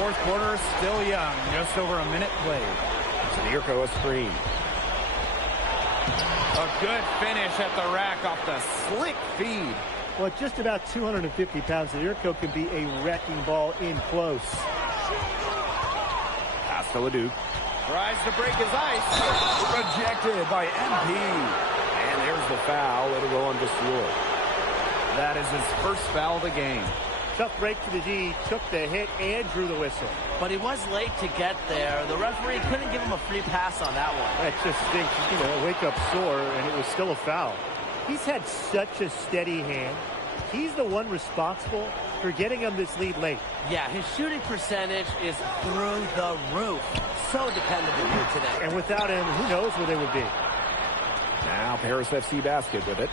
Fourth quarter still young, just over a minute played. Zbierko a screen. A good finish at the rack off the slick feed. Well, at just about 250 pounds, Zbierko can be a wrecking ball in close. Pass to Leduc. Tries to break his ice. Rejected by MP. And there's the foul. It'll go on Vasseur. That is his first foul of the game. Tough break to the D. Took the hit and drew the whistle. But he was late to get there. The referee couldn't give him a free pass on that one. That just stinks. Wake up sore, and it was still a foul. He's had such a steady hand. He's the one responsible for getting him this lead late. Yeah, his shooting percentage is through the roof. So dependable here today. And without him, who knows where they would be. Now Paris FC basket with it.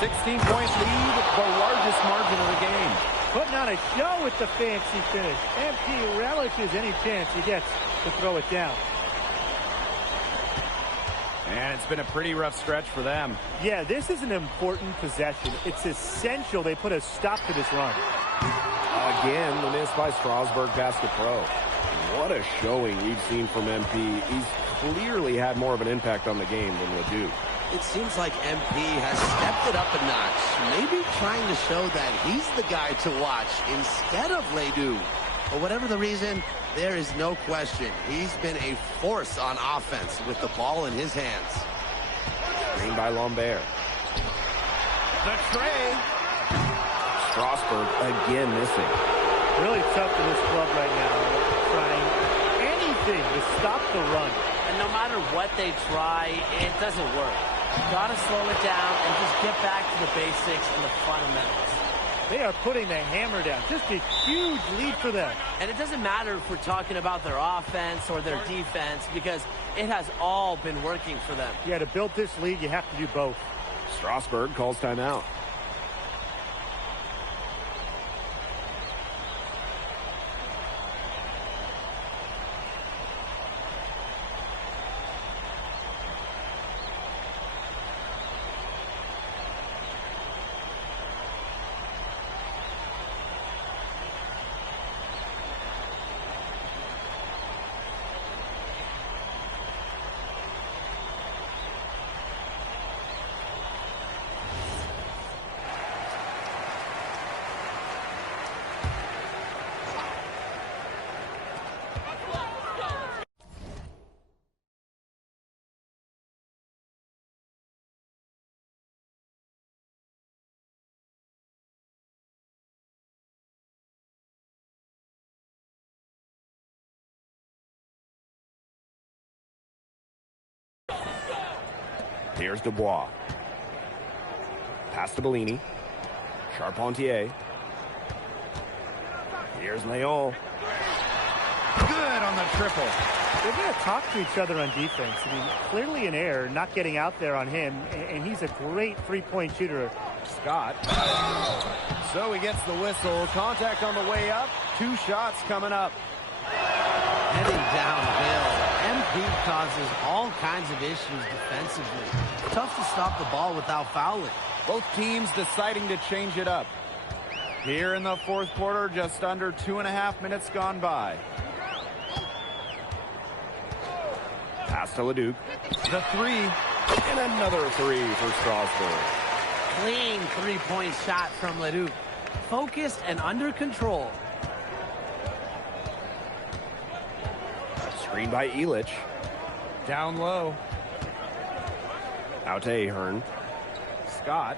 16-point lead, the largest margin of the game. Putting on a show with the fancy finish. MP relishes any chance he gets to throw it down. And it's been a pretty rough stretch for them. Yeah, this is an important possession. It's essential they put a stop to this run. Again, the miss by Strasbourg Basket Pro. What a showing we've seen from MP. He's clearly had more of an impact on the game than Leduc. It seems like MP has stepped it up a notch, maybe trying to show that he's the guy to watch instead of Leduc. For whatever the reason, there is no question he's been a force on offense with the ball in his hands. Screen by Lambert. The tray. Strasbourg again missing. Really tough for this club right now. Trying anything to stop the run. And no matter what they try, it doesn't work. Gotta slow it down and just get back to the basics and the fundamentals. They are putting the hammer down. Just a huge lead for them. And it doesn't matter if we're talking about their offense or their defense, because it has all been working for them. Yeah, to build this lead, you have to do both. Strasbourg calls timeout. Here's Dubois. Pass to Bellini. Charpentier. Here's Leon. Good on the triple. They're going to talk to each other on defense. I mean, clearly an error, not getting out there on him, and he's a great three-point shooter. Scott. So he gets the whistle. Contact on the way up. 2 shots coming up. Heading downhill. MP causes all kinds of issues defensively. Tough to stop the ball without fouling. Both teams deciding to change it up. Here in the fourth quarter, just under 2.5 minutes gone by. Pass to Leduc. The 3. And another 3 for Strasbourg. Clean three-point shot from Leduc. Focused and under control. Screen by Illich. Down low. Out to Ahern. Scott.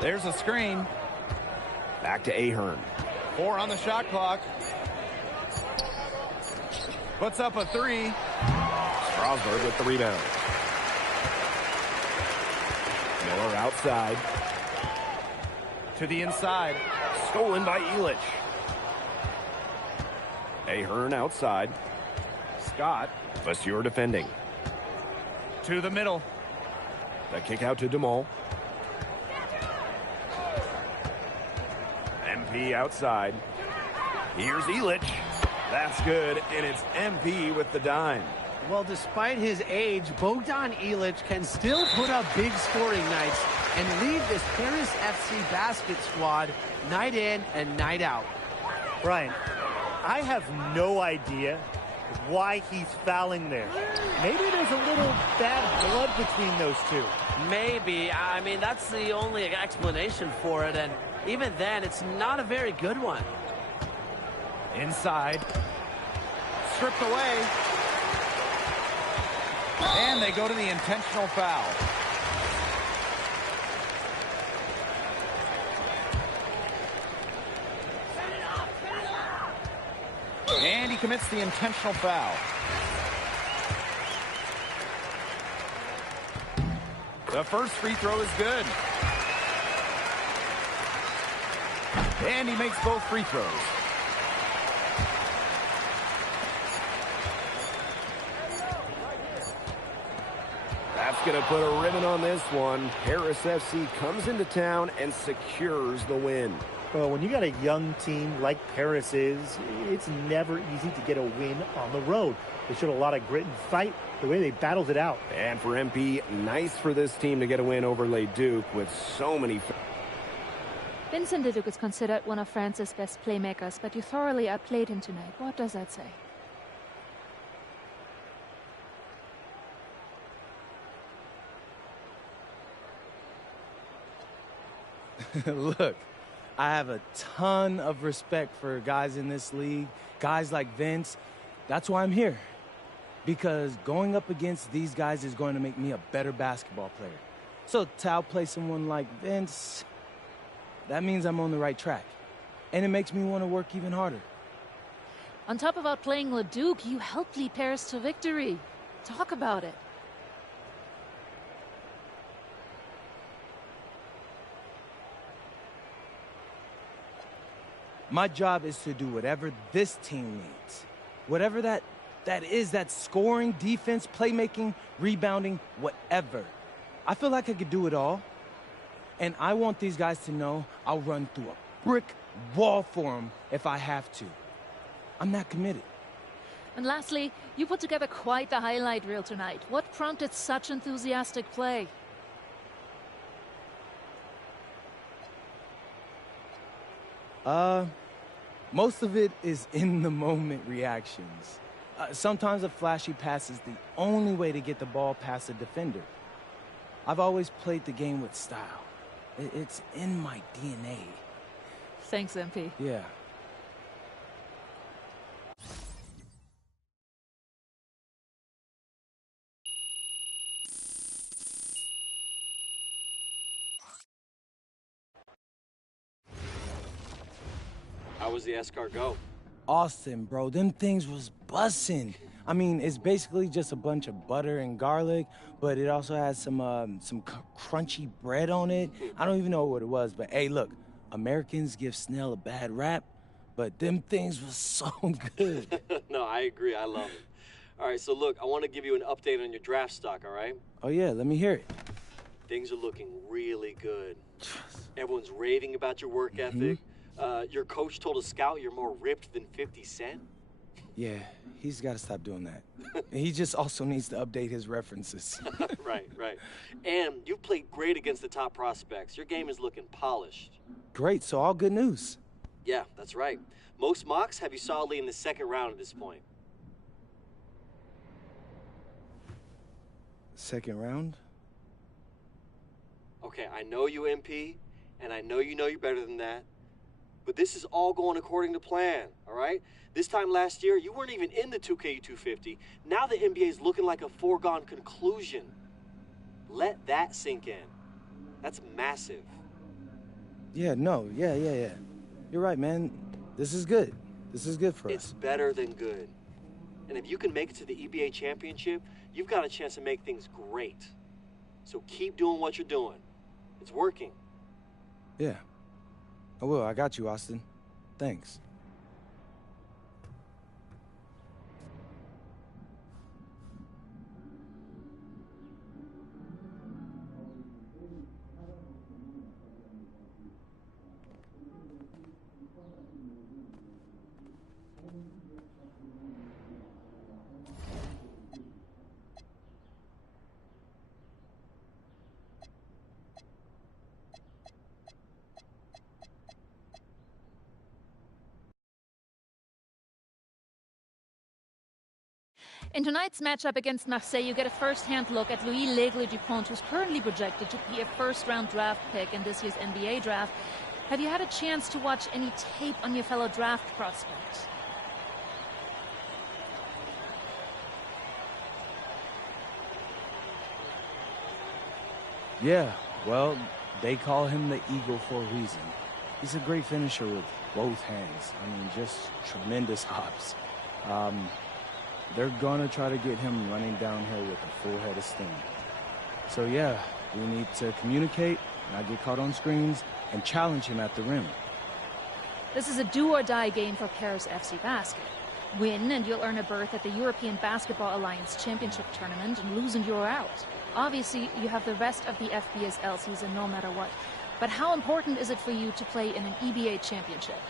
There's a screen. Back to Ahern. 4 on the shot clock. Puts up a 3. Strasbourg with the rebound. Miller outside. To the inside. Stolen by Illich. Ahern outside. Scott. Vasseur defending. To the middle. The kick out to DeMol. MP outside. Here's Illich. That's good, and it's MP with the dime. Well, despite his age, Bogdan Ilic can still put up big scoring nights and lead this Paris FC basket squad night in and night out. Brian, I have no idea why he's fouling there. Maybe there's a little bad blood between those two. Maybe. I mean, that's the only explanation for it, and even then, it's not a very good one. Inside. Stripped away. And they go to the intentional foul. And he commits the intentional foul. The first free throw is good. And he makes both free throws. That's going to put a ribbon on this one. Paris FC comes into town and secures the win. Well, when you got a young team like Paris is, it's never easy to get a win on the road. They showed a lot of grit and fight the way they battled it out. And for MP, nice for this team to get a win over Les Ducs with so many... Vincent Leduc is considered one of France's best playmakers, but you thoroughly outplayed him tonight. What does that say? Look, I have a ton of respect for guys in this league, guys like Vince. That's why I'm here. Because going up against these guys is going to make me a better basketball player. So to outplay someone like Vince, that means I'm on the right track. And it makes me want to work even harder. On top of outplaying Leduc, you helped lead Paris to victory. Talk about it. My job is to do whatever this team needs. Whatever that is, that scoring, defense, playmaking, rebounding, whatever. I feel like I could do it all. And I want these guys to know I'll run through a brick wall for them if I have to. I'm that committed. And lastly, you put together quite the highlight reel tonight. What prompted such enthusiastic play? Most of it is in-the-moment reactions. Sometimes a flashy pass is the only way to get the ball past a defender. I've always played the game with style. It's in my DNA. Thanks, MP. Yeah. How was the escargot? Austin, bro, them things was bussin'. I mean, it's basically just a bunch of butter and garlic, but it also has some crunchy bread on it. I don't even know what it was, but hey, look, Americans give Snell a bad rap, but them things was so good. No, I agree. I love it. All right, so look, I want to give you an update on your draft stock, all right? Oh, yeah, let me hear it. Things are looking really good. Everyone's raving about your work ethic. Your coach told a scout you're more ripped than 50 Cent. Yeah, he's got to stop doing that. He just also needs to update his references. Right. And you've played great against the top prospects. Your game is looking polished. Great, so all good news. Yeah, that's right. Most mocks have you solidly in the second round at this point. Second round? Okay, I know you, MP, and I know you're better than that. But this is all going according to plan, all right? This time last year, you weren't even in the 2K250. Now the NBA is looking like a foregone conclusion. Let that sink in. That's massive. Yeah. You're right, man. This is good. This is good for us. It's better than good. And if you can make it to the EBA championship, you've got a chance to make things great. So keep doing what you're doing. It's working. Yeah. I will. I got you, Austin. Thanks. In tonight's matchup against Marseille, you get a first-hand look at Louis L'Aigle-Dupont, who's currently projected to be a first-round draft pick in this year's NBA draft. Have you had a chance to watch any tape on your fellow draft prospects? Yeah, well, they call him the Eagle for a reason. He's a great finisher with both hands. I mean, just tremendous hops. They're gonna try to get him running downhill with a full head of steam. So yeah, we need to communicate, not get caught on screens, and challenge him at the rim. This is a do-or-die game for Paris FC Basket. Win and you'll earn a berth at the European Basketball Alliance Championship Tournament, and lose and you're out. Obviously, you have the rest of the FBSL season no matter what. But how important is it for you to play in an EBA championship?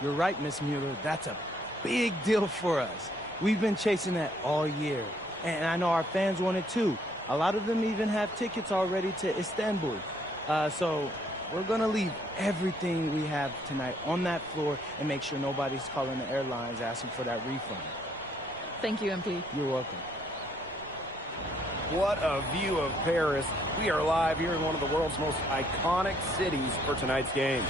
You're right, Miss Mueller. That's a big deal for us. We've been chasing that all year. And I know our fans want it too. A lot of them even have tickets already to Istanbul. So we're going to leave everything we have tonight on that floor and make sure nobody's calling the airlines asking for that refund. Thank you, MP. You're welcome. What a view of Paris. We are live here in one of the world's most iconic cities for tonight's game.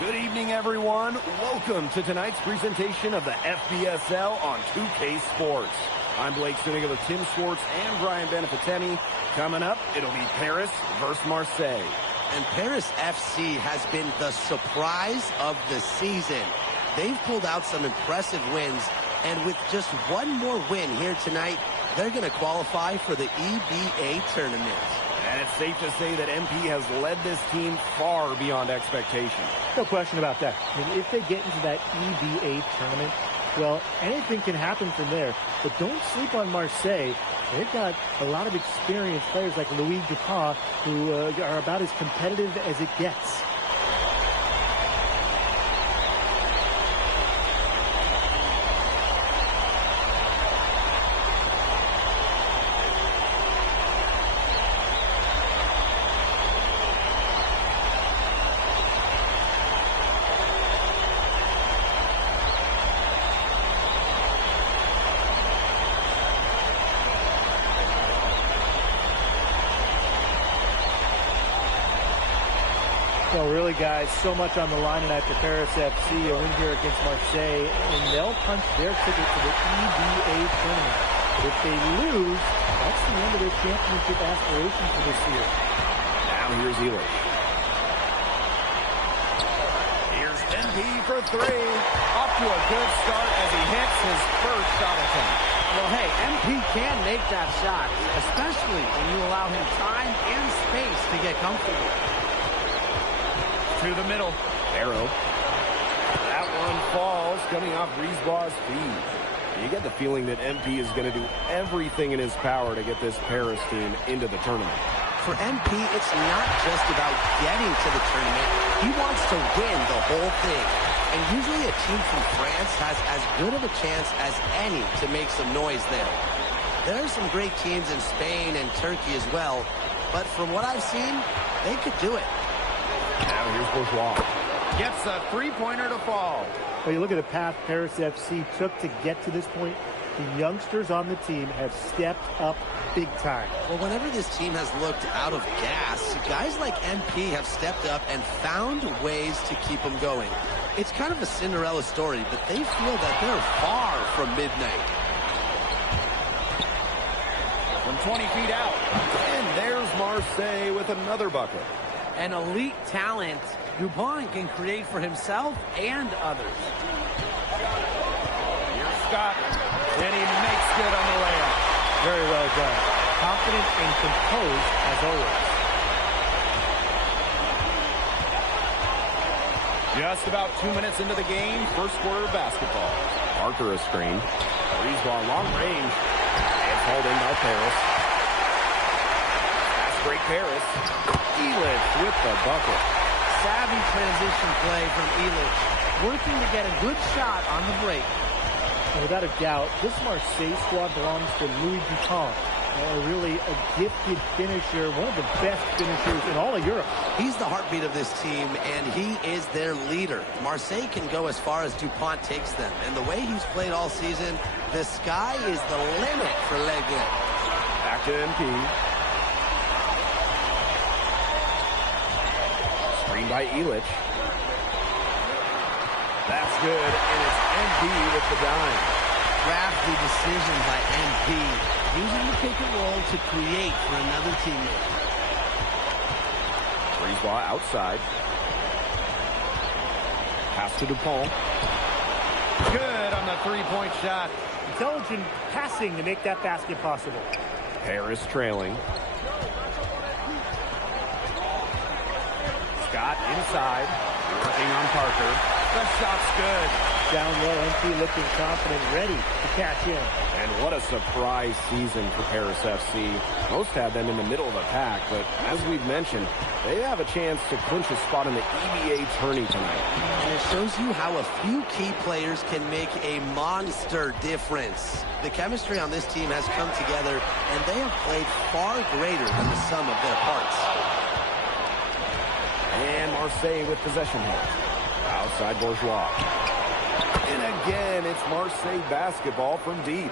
Good evening, everyone. Welcome to tonight's presentation of the FBSL on 2K Sports. I'm Blake Suniga with Tim Swartz and Brian Benefitemi. Coming up, it'll be Paris versus Marseille. And Paris FC has been the surprise of the season. They've pulled out some impressive wins, and with just one more win here tonight, they're going to qualify for the EBA tournament. And it's safe to say that MP has led this team far beyond expectation. No question about that. I mean, if they get into that EBA tournament, well, anything can happen from there. But don't sleep on Marseille. They've got a lot of experienced players like Louis Dupont, who are about as competitive as it gets. Well, really, guys, so much on the line tonight for Paris FC. A win here against Marseille, and they'll punch their ticket to the EBA tournament. But if they lose, that's the end of their championship aspirations for this year. Now here's Elish. Here's MP for three. Off to a good start as he hits his first shot attempt. Well, hey, MP can make that shot, especially when you allow him time and space to get comfortable. To the middle. Arrow. That one falls, coming off Brisebois' feet. You get the feeling that MP is going to do everything in his power to get this Paris team into the tournament. For MP, it's not just about getting to the tournament. He wants to win the whole thing. And usually a team from France has as good of a chance as any to make some noise there. There are some great teams in Spain and Turkey as well, but from what I've seen, they could do it. Now here's Bourgeois. Gets a three-pointer to fall. Well, you look at the path Paris FC took to get to this point. The youngsters on the team have stepped up big time. Well, whenever this team has looked out of gas, guys like MP have stepped up and found ways to keep them going. It's kind of a Cinderella story, but they feel that they're far from midnight. From 20 feet out. And there's Marseille with another bucket. An elite talent, Dupont can create for himself and others. Here's Scott, and he makes good on the layup. Very well done. Confident and composed as always. Just about 2 minutes into the game, first quarter basketball. Parker a screen. Brisebois long range. It's hauled in by Paris. Fast break Paris. Elish with the bucket. Savvy transition play from Elish, working to get a good shot on the break. And without a doubt, this Marseille squad belongs to Louis Dupont. Really a gifted finisher, one of the best finishers in all of Europe. He's the heartbeat of this team, and he is their leader. Marseille can go as far as DuPont takes them, and the way he's played all season, the sky is the limit for L'Aigle. Back to MP. Screen by Illich. That's good, and it's MP with the dime. Crafty decision by MP, using the pick and roll to create for another teammate. Brisebois outside. Pass to DuPont. Good on the three-point shot. Intelligent passing to make that basket possible. Paris trailing. Scott inside. Working on Parker. The shot's good. Down low, MP looking confident, ready to cash in. And what a surprise season for Paris FC. Most had them in the middle of the pack, but as we've mentioned, they have a chance to clinch a spot in the EBA tourney tonight. And it shows you how a few key players can make a monster difference. The chemistry on this team has come together, and they have played far greater than the sum of their parts. And Marseille with possession here. Outside Bourgeois. And again, it's Marseille basketball from deep.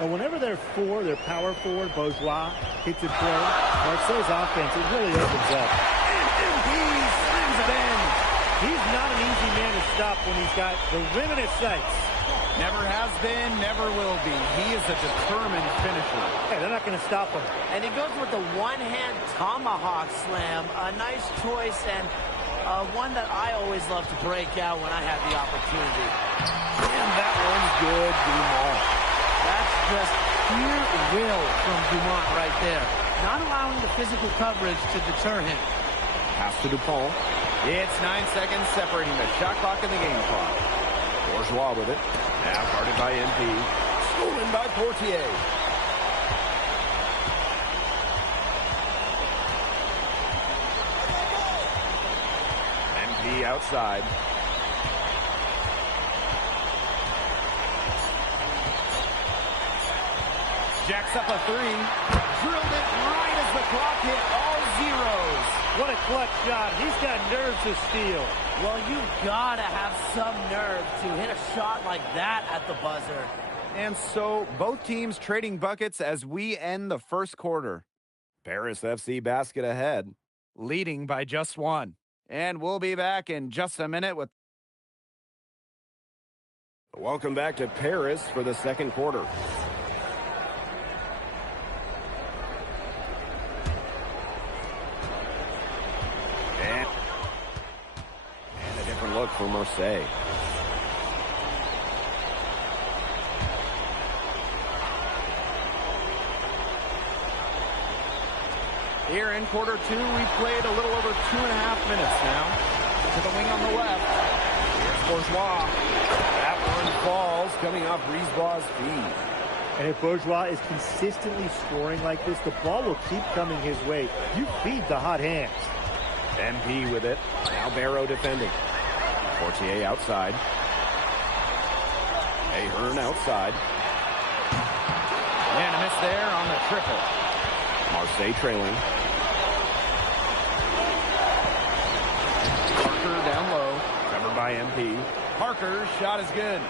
And whenever their power forward, Bourgeois, hits a play, Marseille's offense, it really opens up. And he slams it in. He's not an easy man to stop when he's got the rim in his sights. Never has been, never will be. He is a determined finisher. Hey, they're not going to stop him. And he goes with the one-hand tomahawk slam. A nice choice, and one that I always love to break out when I have the opportunity. And that one's good, Dumont. That's just pure will from Dumont right there. Not allowing the physical coverage to deter him. Pass to DuPont. It's 9 seconds separating the shot clock and the game clock. Bourgeois with it. Now guarded by MP. Stolen by Portier. MP outside. Jacks up a three. Drilled it right as the clock hit all zeros. What a clutch shot. He's got nerves to steal. Well, you've got to have some nerve to hit a shot like that at the buzzer. And so both teams trading buckets as we end the first quarter. Paris FC basket ahead, leading by just one. And we'll be back in just a minute with... Welcome back to Paris for the second quarter. And a different look for Marseille. Here in quarter two, we've played a little over 2.5 minutes now. To the wing on the left. Here's Bourgeois. That one falls, coming off Brisebois' feet. And if Bourgeois is consistently scoring like this, the ball will keep coming his way. You feed the hot hands. MP with it. Now Barrow defending. Portier outside. Ahern outside. And a miss there on the triple. Marseille trailing. Parker down low. Covered by MP. Parker's shot is good.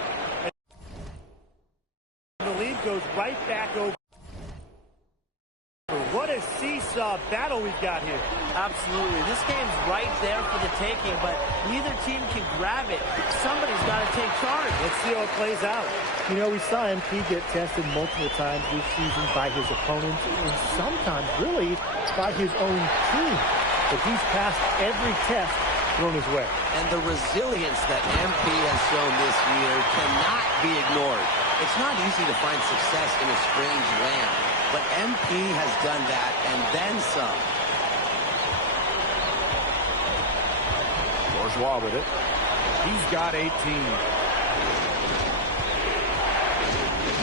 The lead goes right back over. What a seesaw battle we've got here. Absolutely. This game's right there for the taking, but neither team can grab it. Somebody's got to take charge. Let's see how it plays out. You know, we saw MP get tested multiple times this season by his opponents and sometimes really by his own team. But he's passed every test thrown his way. And the resilience that MP has shown this year cannot be ignored. It's not easy to find success in a strange land, but MP has done that and then some. Bourgeois with it. He's got 18.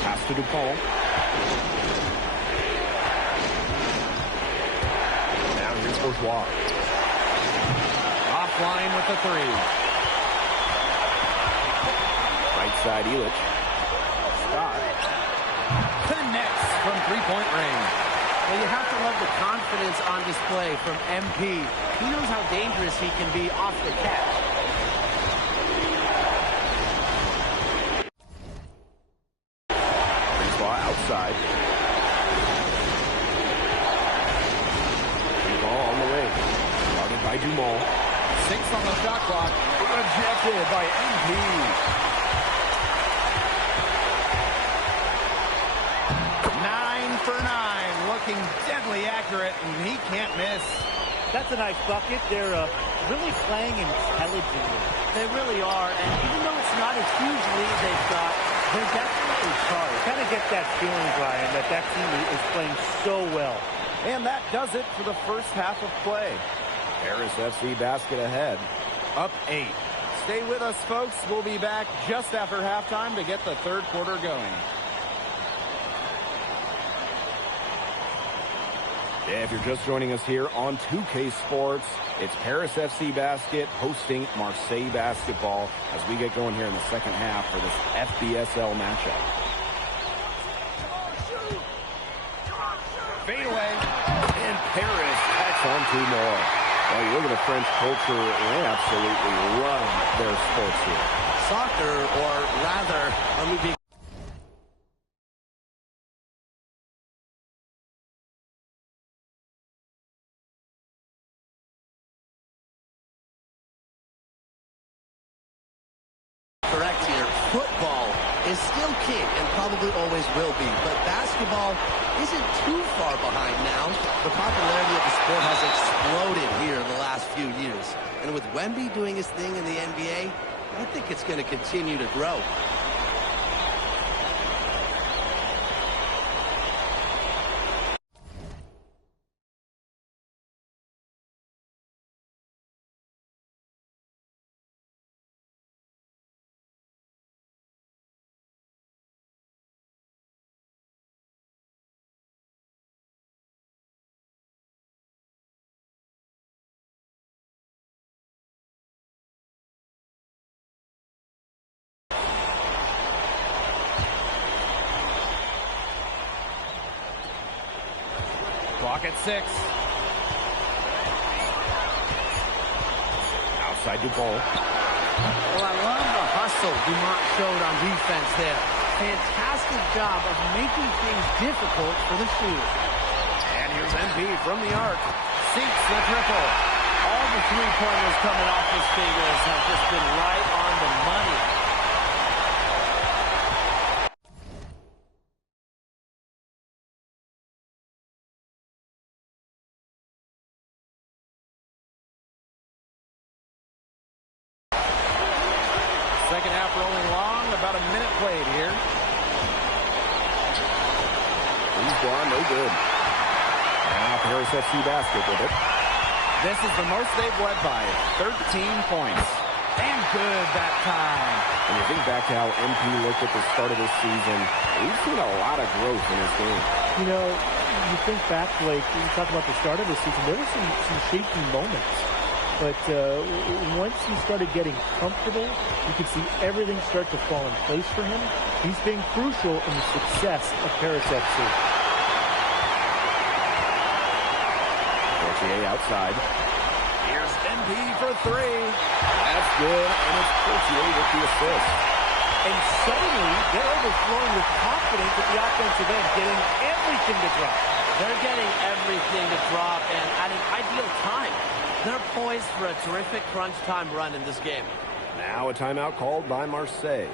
Pass to DuPont. Now here's Bourgeois. Offline with the three. Right side Illich. Scott connects from three-point range. Well, you have to love the confidence on display from MP. He knows how dangerous he can be off the catch. Ball outside. Ball on the way. Guarded by Dumont. 6 on the shot clock. Rejected by MP. For 9, looking deadly accurate, and he can't miss. That's a nice bucket. They're really playing intelligently. They really are, and even though it's not a huge lead they've got, they're definitely charged. Kind of get that feeling, Brian, that team is playing so well. And that does it for the first half of play. Paris FC Basket ahead, up 8. Stay with us, folks. We'll be back just after halftime to get the third quarter going. If you're just joining us here on 2K Sports, it's Paris FC Basket hosting Marseille Basketball as we get going here in the second half for this FBSL matchup. Fade away. And Paris tacks on 2 more. Well, you look at the French culture, they absolutely love their sports here. Soccer, or rather, let me be correct here. Football is still king and probably always will be, but basketball isn't too far behind now. The popularity of the sport has exploded here in the last few years. And with Wemby doing his thing in the NBA, I think it's going to continue to grow. Clock at 6. Outside Dupont. Well, I love the hustle Dumont showed on defense there. Fantastic job of making things difficult for the shooter. And here's MP from the arc. Sinks the triple. All the three-pointers coming off his fingers have just been right on the money. Second half rolling long, about a minute played here. He's gone, no good. Now Paris FC Basket with it. This is the most they've led by, 13 points. And good that time. When you think back to how MP looked at the start of this season, we've seen a lot of growth in his game. You know, you think back, Blake, you talk about the start of the season, there were some shaky moments. But once he started getting comfortable, you could see everything start to fall in place for him. He's been crucial in the success of Paris FC. Portier outside. Here's MP for 3. That's good, and it's Portier with the assist. And suddenly, they're overflowing with confidence at the offensive end, getting everything to drop. They're getting everything to drop, and at an ideal time. They're poised for a terrific crunch time run in this game. Now a timeout called by Marseille.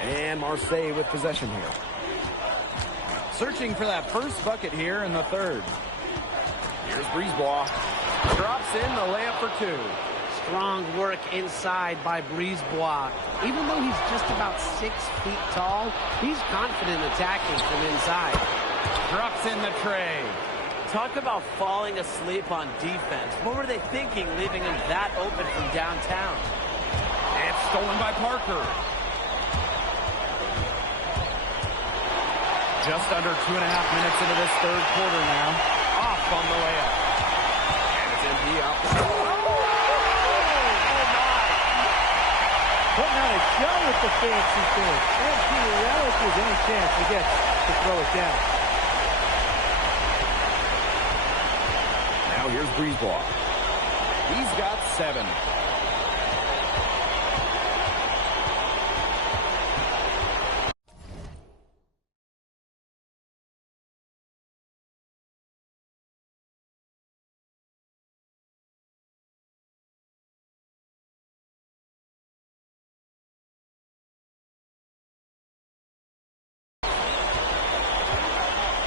And Marseille with possession here. Searching for that first bucket here in the third. Here's Brisebois. Drops in the layup for 2. strong work inside by Brisebois. Even though he's just about 6 feet tall, he's confident attacking from inside. Drops in the tray. Talk about falling asleep on defense. What were they thinking, leaving him that open from downtown? It's stolen by Parker. Just under 2.5 minutes into this third quarter now. Off on the layup. And it's MP out the door. Putting on a show with the fancy thing. MP relishes any chance he gets to throw it down. Now here's Brisebois. He's got 7.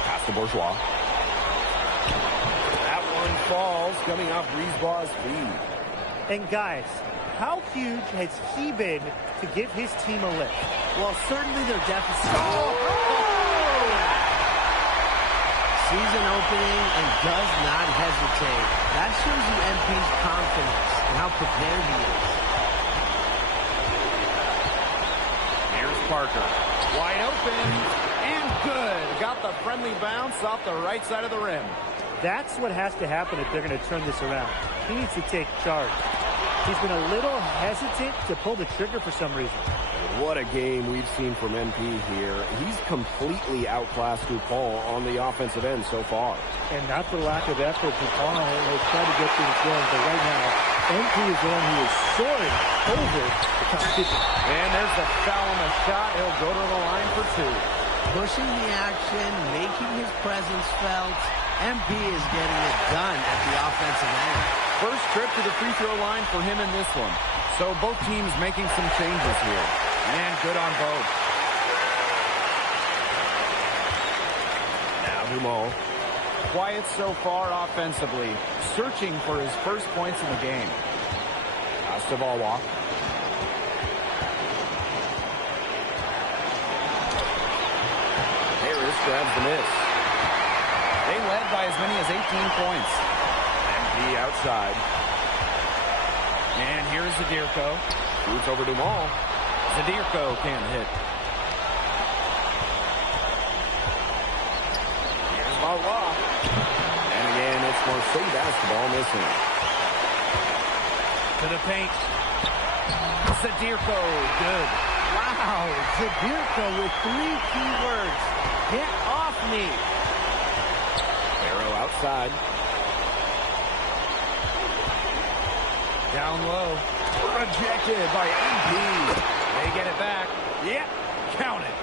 Pass to Bourgeois. Falls coming off Brisebois' feed. And guys, how huge has he been to give his team a lift? Well, certainly their deficit. Season opening and does not hesitate. That shows you MP's confidence and how prepared he is. Here's Parker. Wide open and good. Got the friendly bounce off the right side of the rim. That's what has to happen if they're going to turn this around. He needs to take charge. He's been a little hesitant to pull the trigger for some reason. What a game we've seen from MP here. He's completely outclassed DuPont on the offensive end so far. And not for lack of effort, DuPont has tried to get things going, but right now, MP is the one who is soaring over the competition. And there's the foul on the shot. He'll go to the line for 2. Pushing the action, making his presence felt. MP is getting it done at the offensive end. First trip to the free throw line for him in this one. So both teams making some changes here. And good on both. Now Dumont. Quiet so far offensively. Searching for his first points in the game. Pass to Valois. Harris grabs the miss. They led by as many as 18 points. MP outside. And here's Zadirko. Shoots over Dumont. Zadirko can't hit. Here's Valois. And again, it's Marseille basketball missing. To the paint. Zadirko, good. Wow, Zadirko with 3 key words. Get off me. Arrow outside. Down low. Rejected by MP. They get it back. Yep, count it.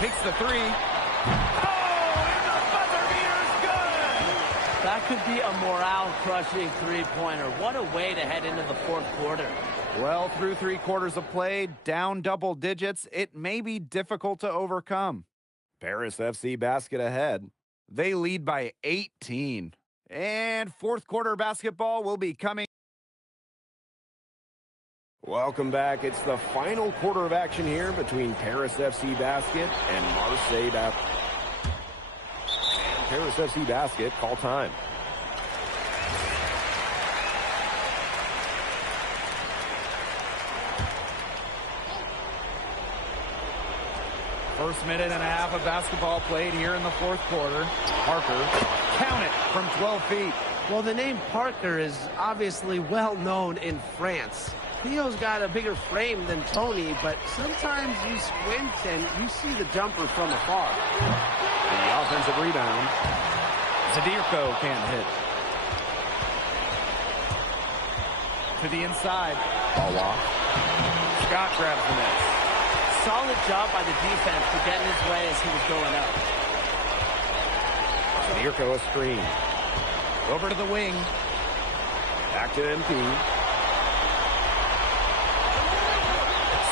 Takes the 3. Oh, and the buzzer beater's good. That could be a morale-crushing three-pointer. What a way to head into the fourth quarter. Well, through 3 quarters of play, down double digits, it may be difficult to overcome. Paris FC basket ahead. They lead by 18. And fourth quarter basketball will be coming. Welcome back. It's the final quarter of action here between Paris FC Basket and Marseille Basket. Paris FC Basket, call time. First minute and a half of basketball played here in the fourth quarter. Parker, count it from 12 feet. Well, the name Parker is obviously well known in France. Theo's got a bigger frame than Tony, but sometimes you squint and you see the jumper from afar. The offensive rebound. Zadirko can't hit. To the inside. Valois. Scott grabs the miss. Solid job by the defense to get in his way as he was going up. Zadirko a screen. Over to the wing. Back to MP.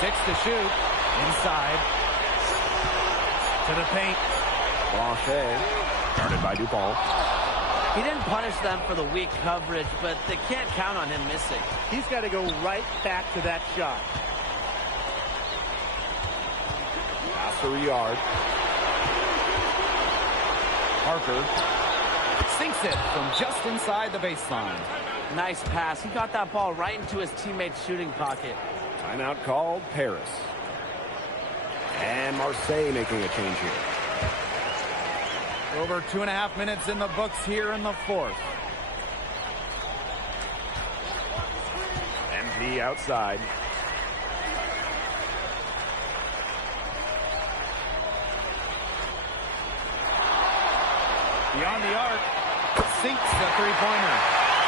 6 to shoot. Inside. To the paint. Blanchet, guarded by Dupont. He didn't punish them for the weak coverage, but they can't count on him missing. He's got to go right back to that shot. Pass to Riyard. Parker sinks it from just inside the baseline. Nice pass. He got that ball right into his teammate's shooting pocket. Timeout called, Paris. And Marseille making a change here. Over 2.5 minutes in the books here in the fourth. MP outside. Beyond the arc, sinks the three-pointer.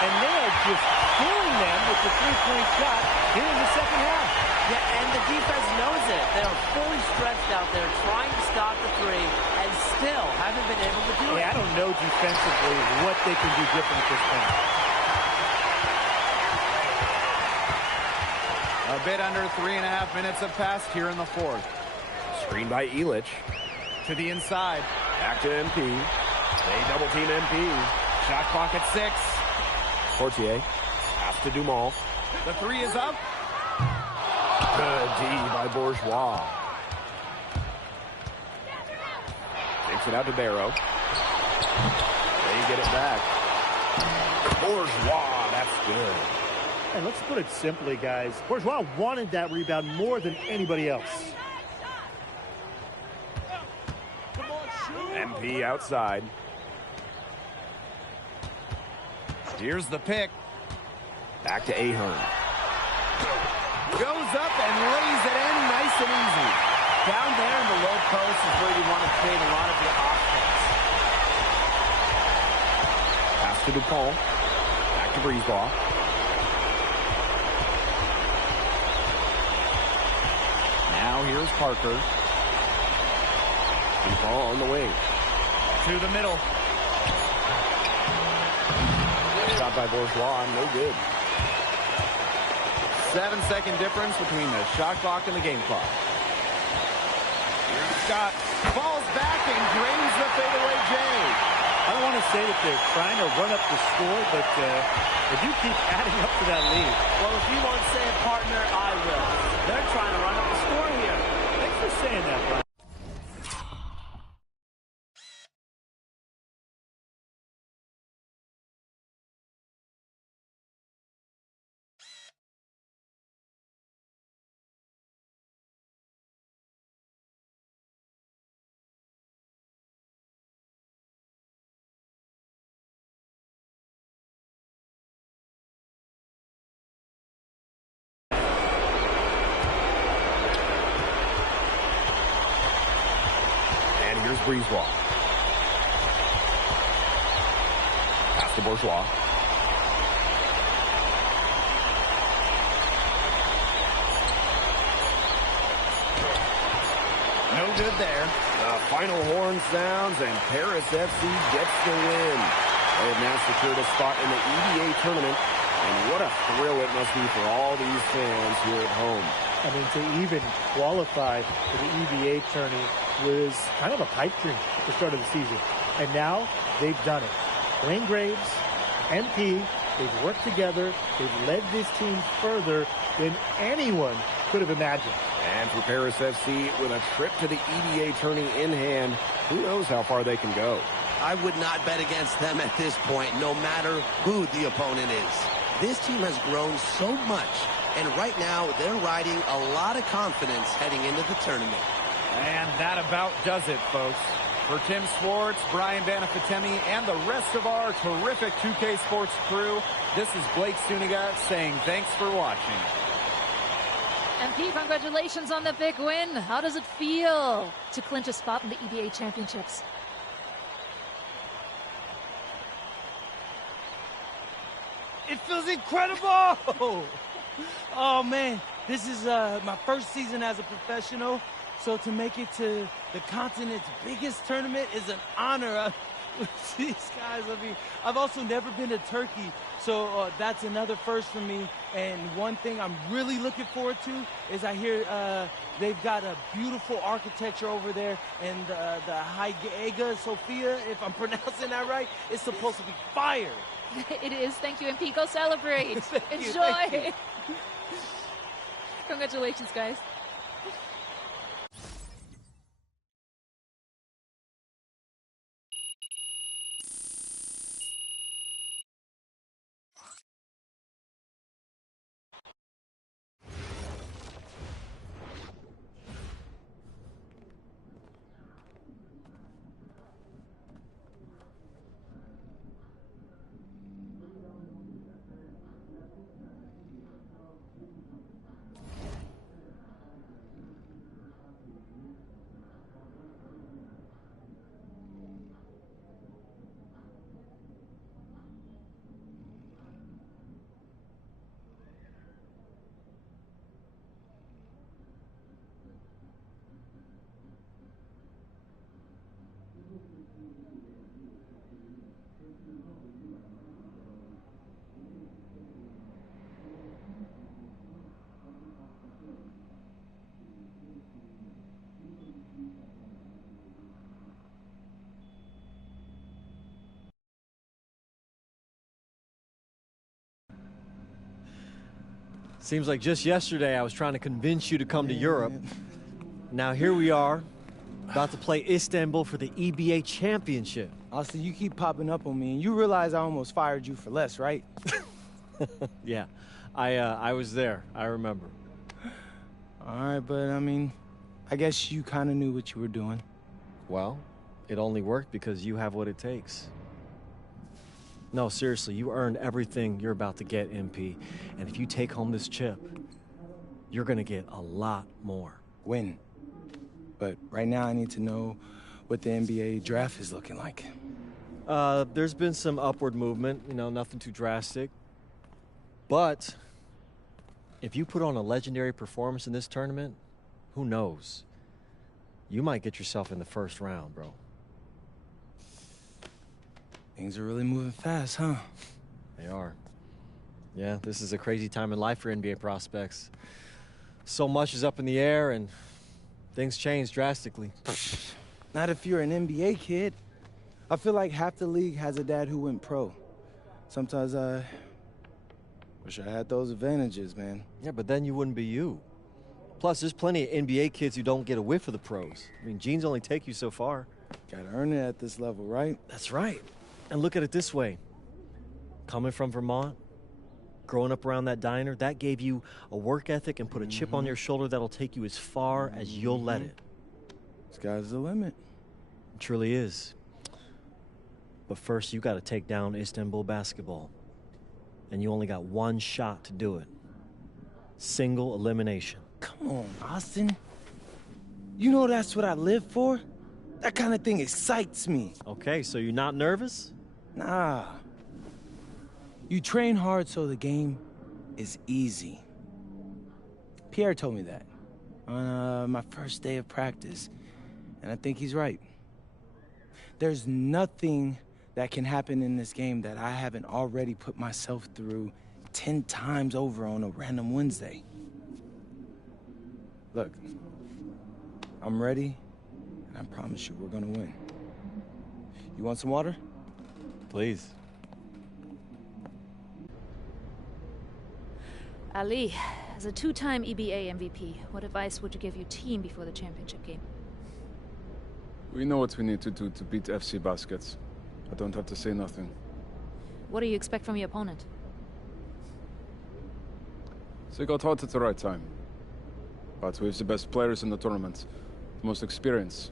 And they are just killing them with the three-point shot here in the second half. Yeah, and the defense knows it. They're fully stretched out there trying to stop the three and still haven't been able to do it. I don't know defensively what they can do different at this point. A bit under 3.5 minutes have passed here in the fourth. Screened by Elich. To the inside. Back to MP. They double team MP. Shot clock at 6. Portier. Pass to Dumont. The three is up. Good D by Bourgeois. Takes it out to Barrow. They get it back. Bourgeois, that's good. And let's put it simply, guys. Bourgeois wanted that rebound more than anybody else. MP outside. Here's the pick. Back to Ahern. Goes up and lays it in nice and easy. Down there in the low post is where you want to create a lot of your offense. Pass to DuPont. Back to Brisebois. Now here's Parker. DuPont on the wing. To the middle. Shot by Bourgeois, no good. 7-second difference between the shot clock and the game clock. Here's Scott. Falls back and drains the fadeaway J. I don't want to say that they're trying to run up the score, but they do keep adding up to that lead. Well, if you won't say it, partner, I will. They're trying to run up the score here. Thanks for saying that, Brian. Here's Brisebois. Pass to Bourgeois. No good there. The final horn sounds, and Paris FC gets the win. They have now secured a spot in the EBA tournament, and what a thrill it must be for all these fans here at home. I mean, to even qualify for the EBA tourney was kind of a pipe dream at the start of the season. And now they've done it. Blaine Graves, MP, they've worked together. They've led this team further than anyone could have imagined. And for Paris FC, with a trip to the EBA tourney in hand, who knows how far they can go. I would not bet against them at this point, no matter who the opponent is. This team has grown so much. And right now, they're riding a lot of confidence heading into the tournament. And that about does it, folks. For Tim Swartz, Brian Banafitemi, and the rest of our terrific 2K Sports crew, this is Blake Suniga saying thanks for watching. MP, congratulations on the big win. How does it feel to clinch a spot in the EBA Championships? It feels incredible! Oh, man, this is my first season as a professional, so to make it to the continent's biggest tournament is an honor. These guys, I mean, I've also never been to Turkey, so that's another first for me. And one thing I'm really looking forward to is I hear they've got a beautiful architecture over there, and the Hagia Sophia, if I'm pronouncing that right, is supposed to be fire. It is. Thank you, MP. Go celebrate. Enjoy. Thank you. Congratulations, guys. Seems like just yesterday I was trying to convince you to come to Europe. Now here we are, about to play Istanbul for the EBA Championship. Austin, you keep popping up on me, and you realize I almost fired you for less, right? Yeah, I was there. I remember. All right, but I mean, I guess you kind of knew what you were doing. Well, it only worked because you have what it takes. No, seriously, you earned everything you're about to get, MP. And if you take home this chip, you're gonna get a lot more. Win. But right now I need to know what the NBA draft is looking like. There's been some upward movement, you know, nothing too drastic. But if you put on a legendary performance in this tournament, who knows? You might get yourself in the first round, bro. Things are really moving fast, huh? They are. Yeah, this is a crazy time in life for NBA prospects. So much is up in the air, and things change drastically. Not if you're an NBA kid. I feel like half the league has a dad who went pro. Sometimes I wish I had those advantages, man. Yeah, but then you wouldn't be you. Plus, there's plenty of NBA kids who don't get a whiff of the pros. I mean, genes only take you so far. Gotta earn it at this level, right? That's right. And look at it this way. Coming from Vermont, growing up around that diner, that gave you a work ethic and put a chip on your shoulder that'll take you as far as you'll let it. Sky's the limit. It truly is. But first, you got to take down Istanbul basketball. And you only got one shot to do it. Single elimination. Come on, Austin. You know that's what I live for? That kind of thing excites me. Okay, so you're not nervous? Nah. You train hard so the game is easy. Pierre told me that on my first day of practice, and I think he's right. There's nothing that can happen in this game that I haven't already put myself through 10 times over on a random Wednesday. Look, I'm ready, and I promise you we're gonna win. You want some water? Please. Ali, as a two-time EBA MVP, what advice would you give your team before the championship game? We know what we need to do to beat FC Baskets. I don't have to say nothing. What do you expect from your opponent? They got hot at the right time. But we have the best players in the tournament, the most experience,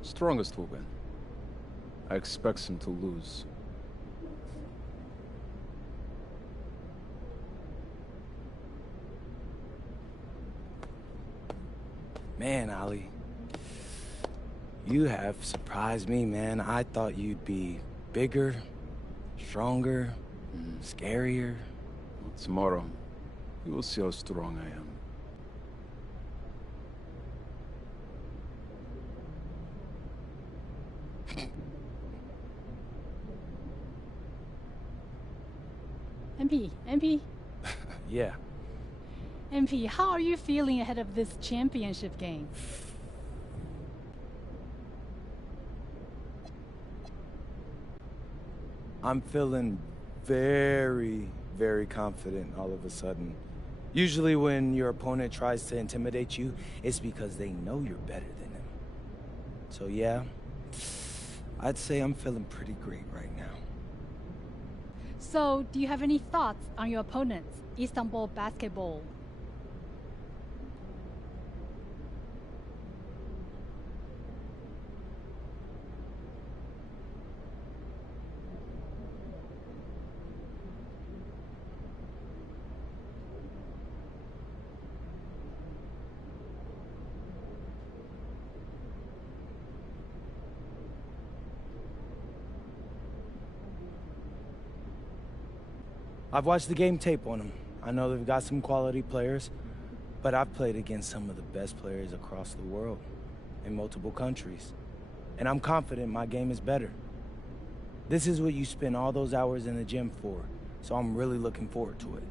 strongest will win. I expect them to lose. Man, Ali, you have surprised me, man. I thought you'd be bigger, stronger, scarier. Tomorrow, you will see how strong I am. MP? Yeah. MP, how are you feeling ahead of this championship game? I'm feeling very, very confident all of a sudden. Usually when your opponent tries to intimidate you, it's because they know you're better than them. So yeah, I'd say I'm feeling pretty great right now. So, do you have any thoughts on your opponents, Istanbul Basketball? I've watched the game tape on them. I know they've got some quality players, but I've played against some of the best players across the world in multiple countries. And I'm confident my game is better. This is what you spend all those hours in the gym for, so I'm really looking forward to it.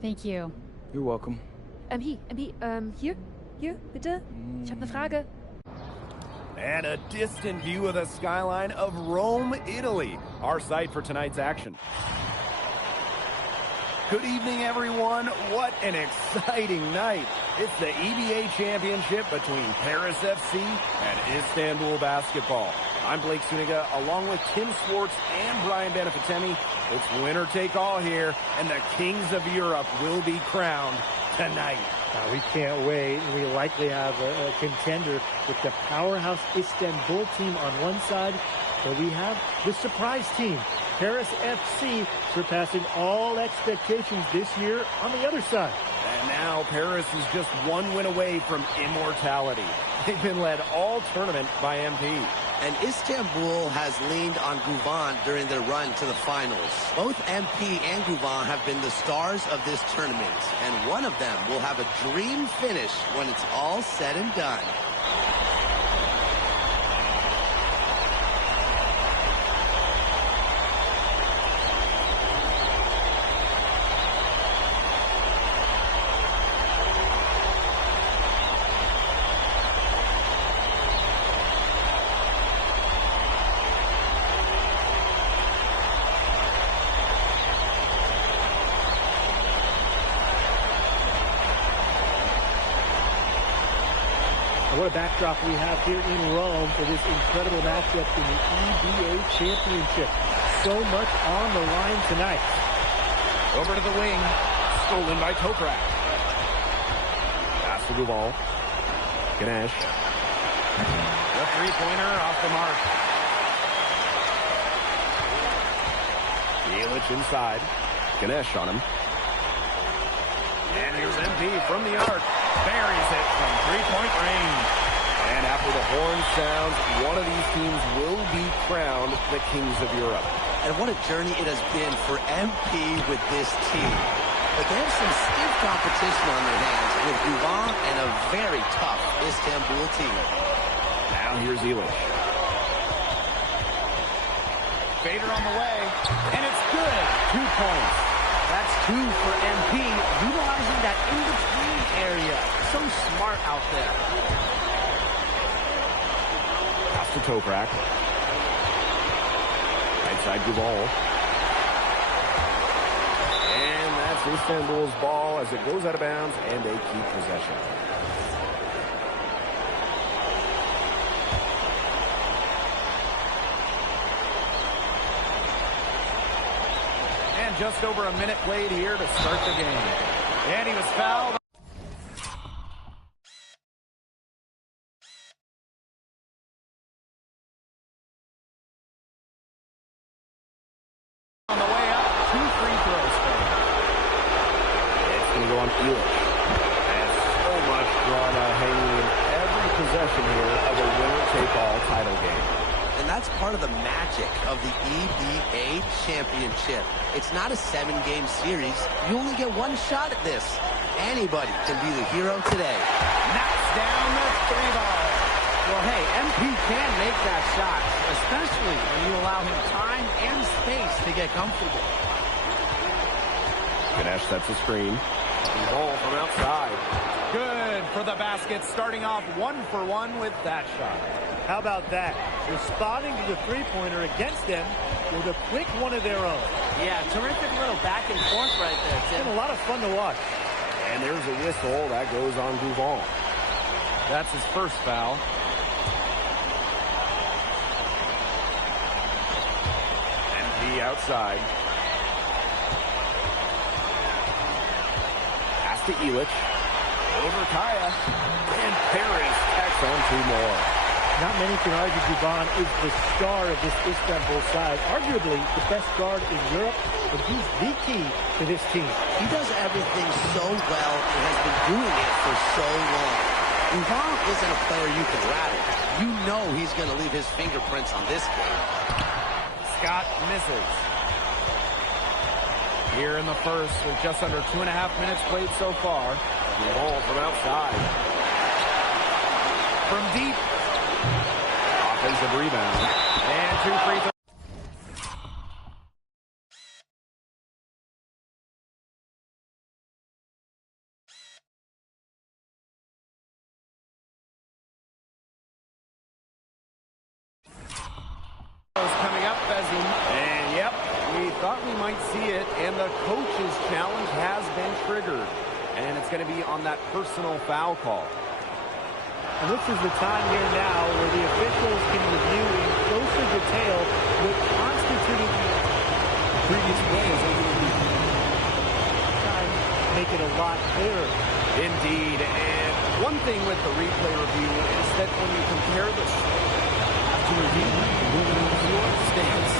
Thank you. You're welcome. Hier, bitte. Ich habe eine Frage. And a distant view of the skyline of Rome, Italy, our site for tonight's action. Good evening, everyone. What an exciting night. It's the EBA championship between Paris FC and Istanbul Basketball. I'm Blake Suniga, along with Tim Swartz and Brian Benefitemi. It's winner take all here, and the kings of Europe will be crowned tonight. We can't wait. We likely have a contender with the powerhouse Istanbul team on one side, but we have the surprise team, Paris FC, surpassing all expectations this year on the other side. And now Paris is just one win away from immortality. They've been led all tournament by MP. And Istanbul has leaned on Guvan during their run to the finals. Both MP and Guvan have been the stars of this tournament, and one of them will have a dream finish when it's all said and done. What a backdrop we have here in Rome for this incredible matchup in the EBA Championship. So much on the line tonight. Over to the wing. Stolen by Toprak. Pass to Guval. Ganesh. The three-pointer off the mark. Yelich inside. Ganesh on him. And here's MP from the arc. Buries it from three-point range. And after the horn sounds, one of these teams will be crowned the Kings of Europe. And what a journey it has been for MP with this team. But they have some stiff competition on their hands with Guvan and a very tough Istanbul team. Now here's Elish. Fader on the way, and it's good. 2 points. That's 2 for MP, utilizing that in-between area. So smart out there. Pass to Toprak. Right side Guval. And that's Istanbul's ball as it goes out of bounds, and they keep possession. And just over a minute played here to start the game. And he was fouled. On the way up, 2 free throws. It's going to go on Elish. And so much drama hanging in every possession here of a winner-take-all title game. And that's part of the magic of the EBA Championship. It's not a 7-game series. You only get one shot at this. Anybody can be the hero today. Knocks down the 3-ball. Well, hey, MP can make that shot, especially when you allow him time and space to get comfortable. Ganesh sets a screen. Ball from outside. Good for the basket, starting off 1-for-1 with that shot. How about that? Responding to the three-pointer against them with a quick one of their own. Yeah, terrific little back and forth right there, Tim. It's been a lot of fun to watch. And there's a whistle that goes on Duvall. That's his first foul. MP outside. Pass to Elich. Over Kaya. And Paris tacks on 2 more. Not many can argue Dubon is the star of this Istanbul side. Arguably the best guard in Europe, and he's the key to this team. He does everything so well and has been doing it for so long. Dubon isn't a player you can rattle. You know he's going to leave his fingerprints on this game. Scott misses. Here in the first with just under 2.5 minutes played so far. Ball from outside. From deep. Offensive rebound. And 2 free throws. Coming up, and yep, we thought we might see it, and the coach's challenge has been triggered, and it's going to be on that personal foul call. And this is the time here now where the officials can review in closer detail what constituted the previous plays. Time to make it a lot clearer. Indeed, and one thing with the replay review is that when you compare this to review, moving on the floor stance,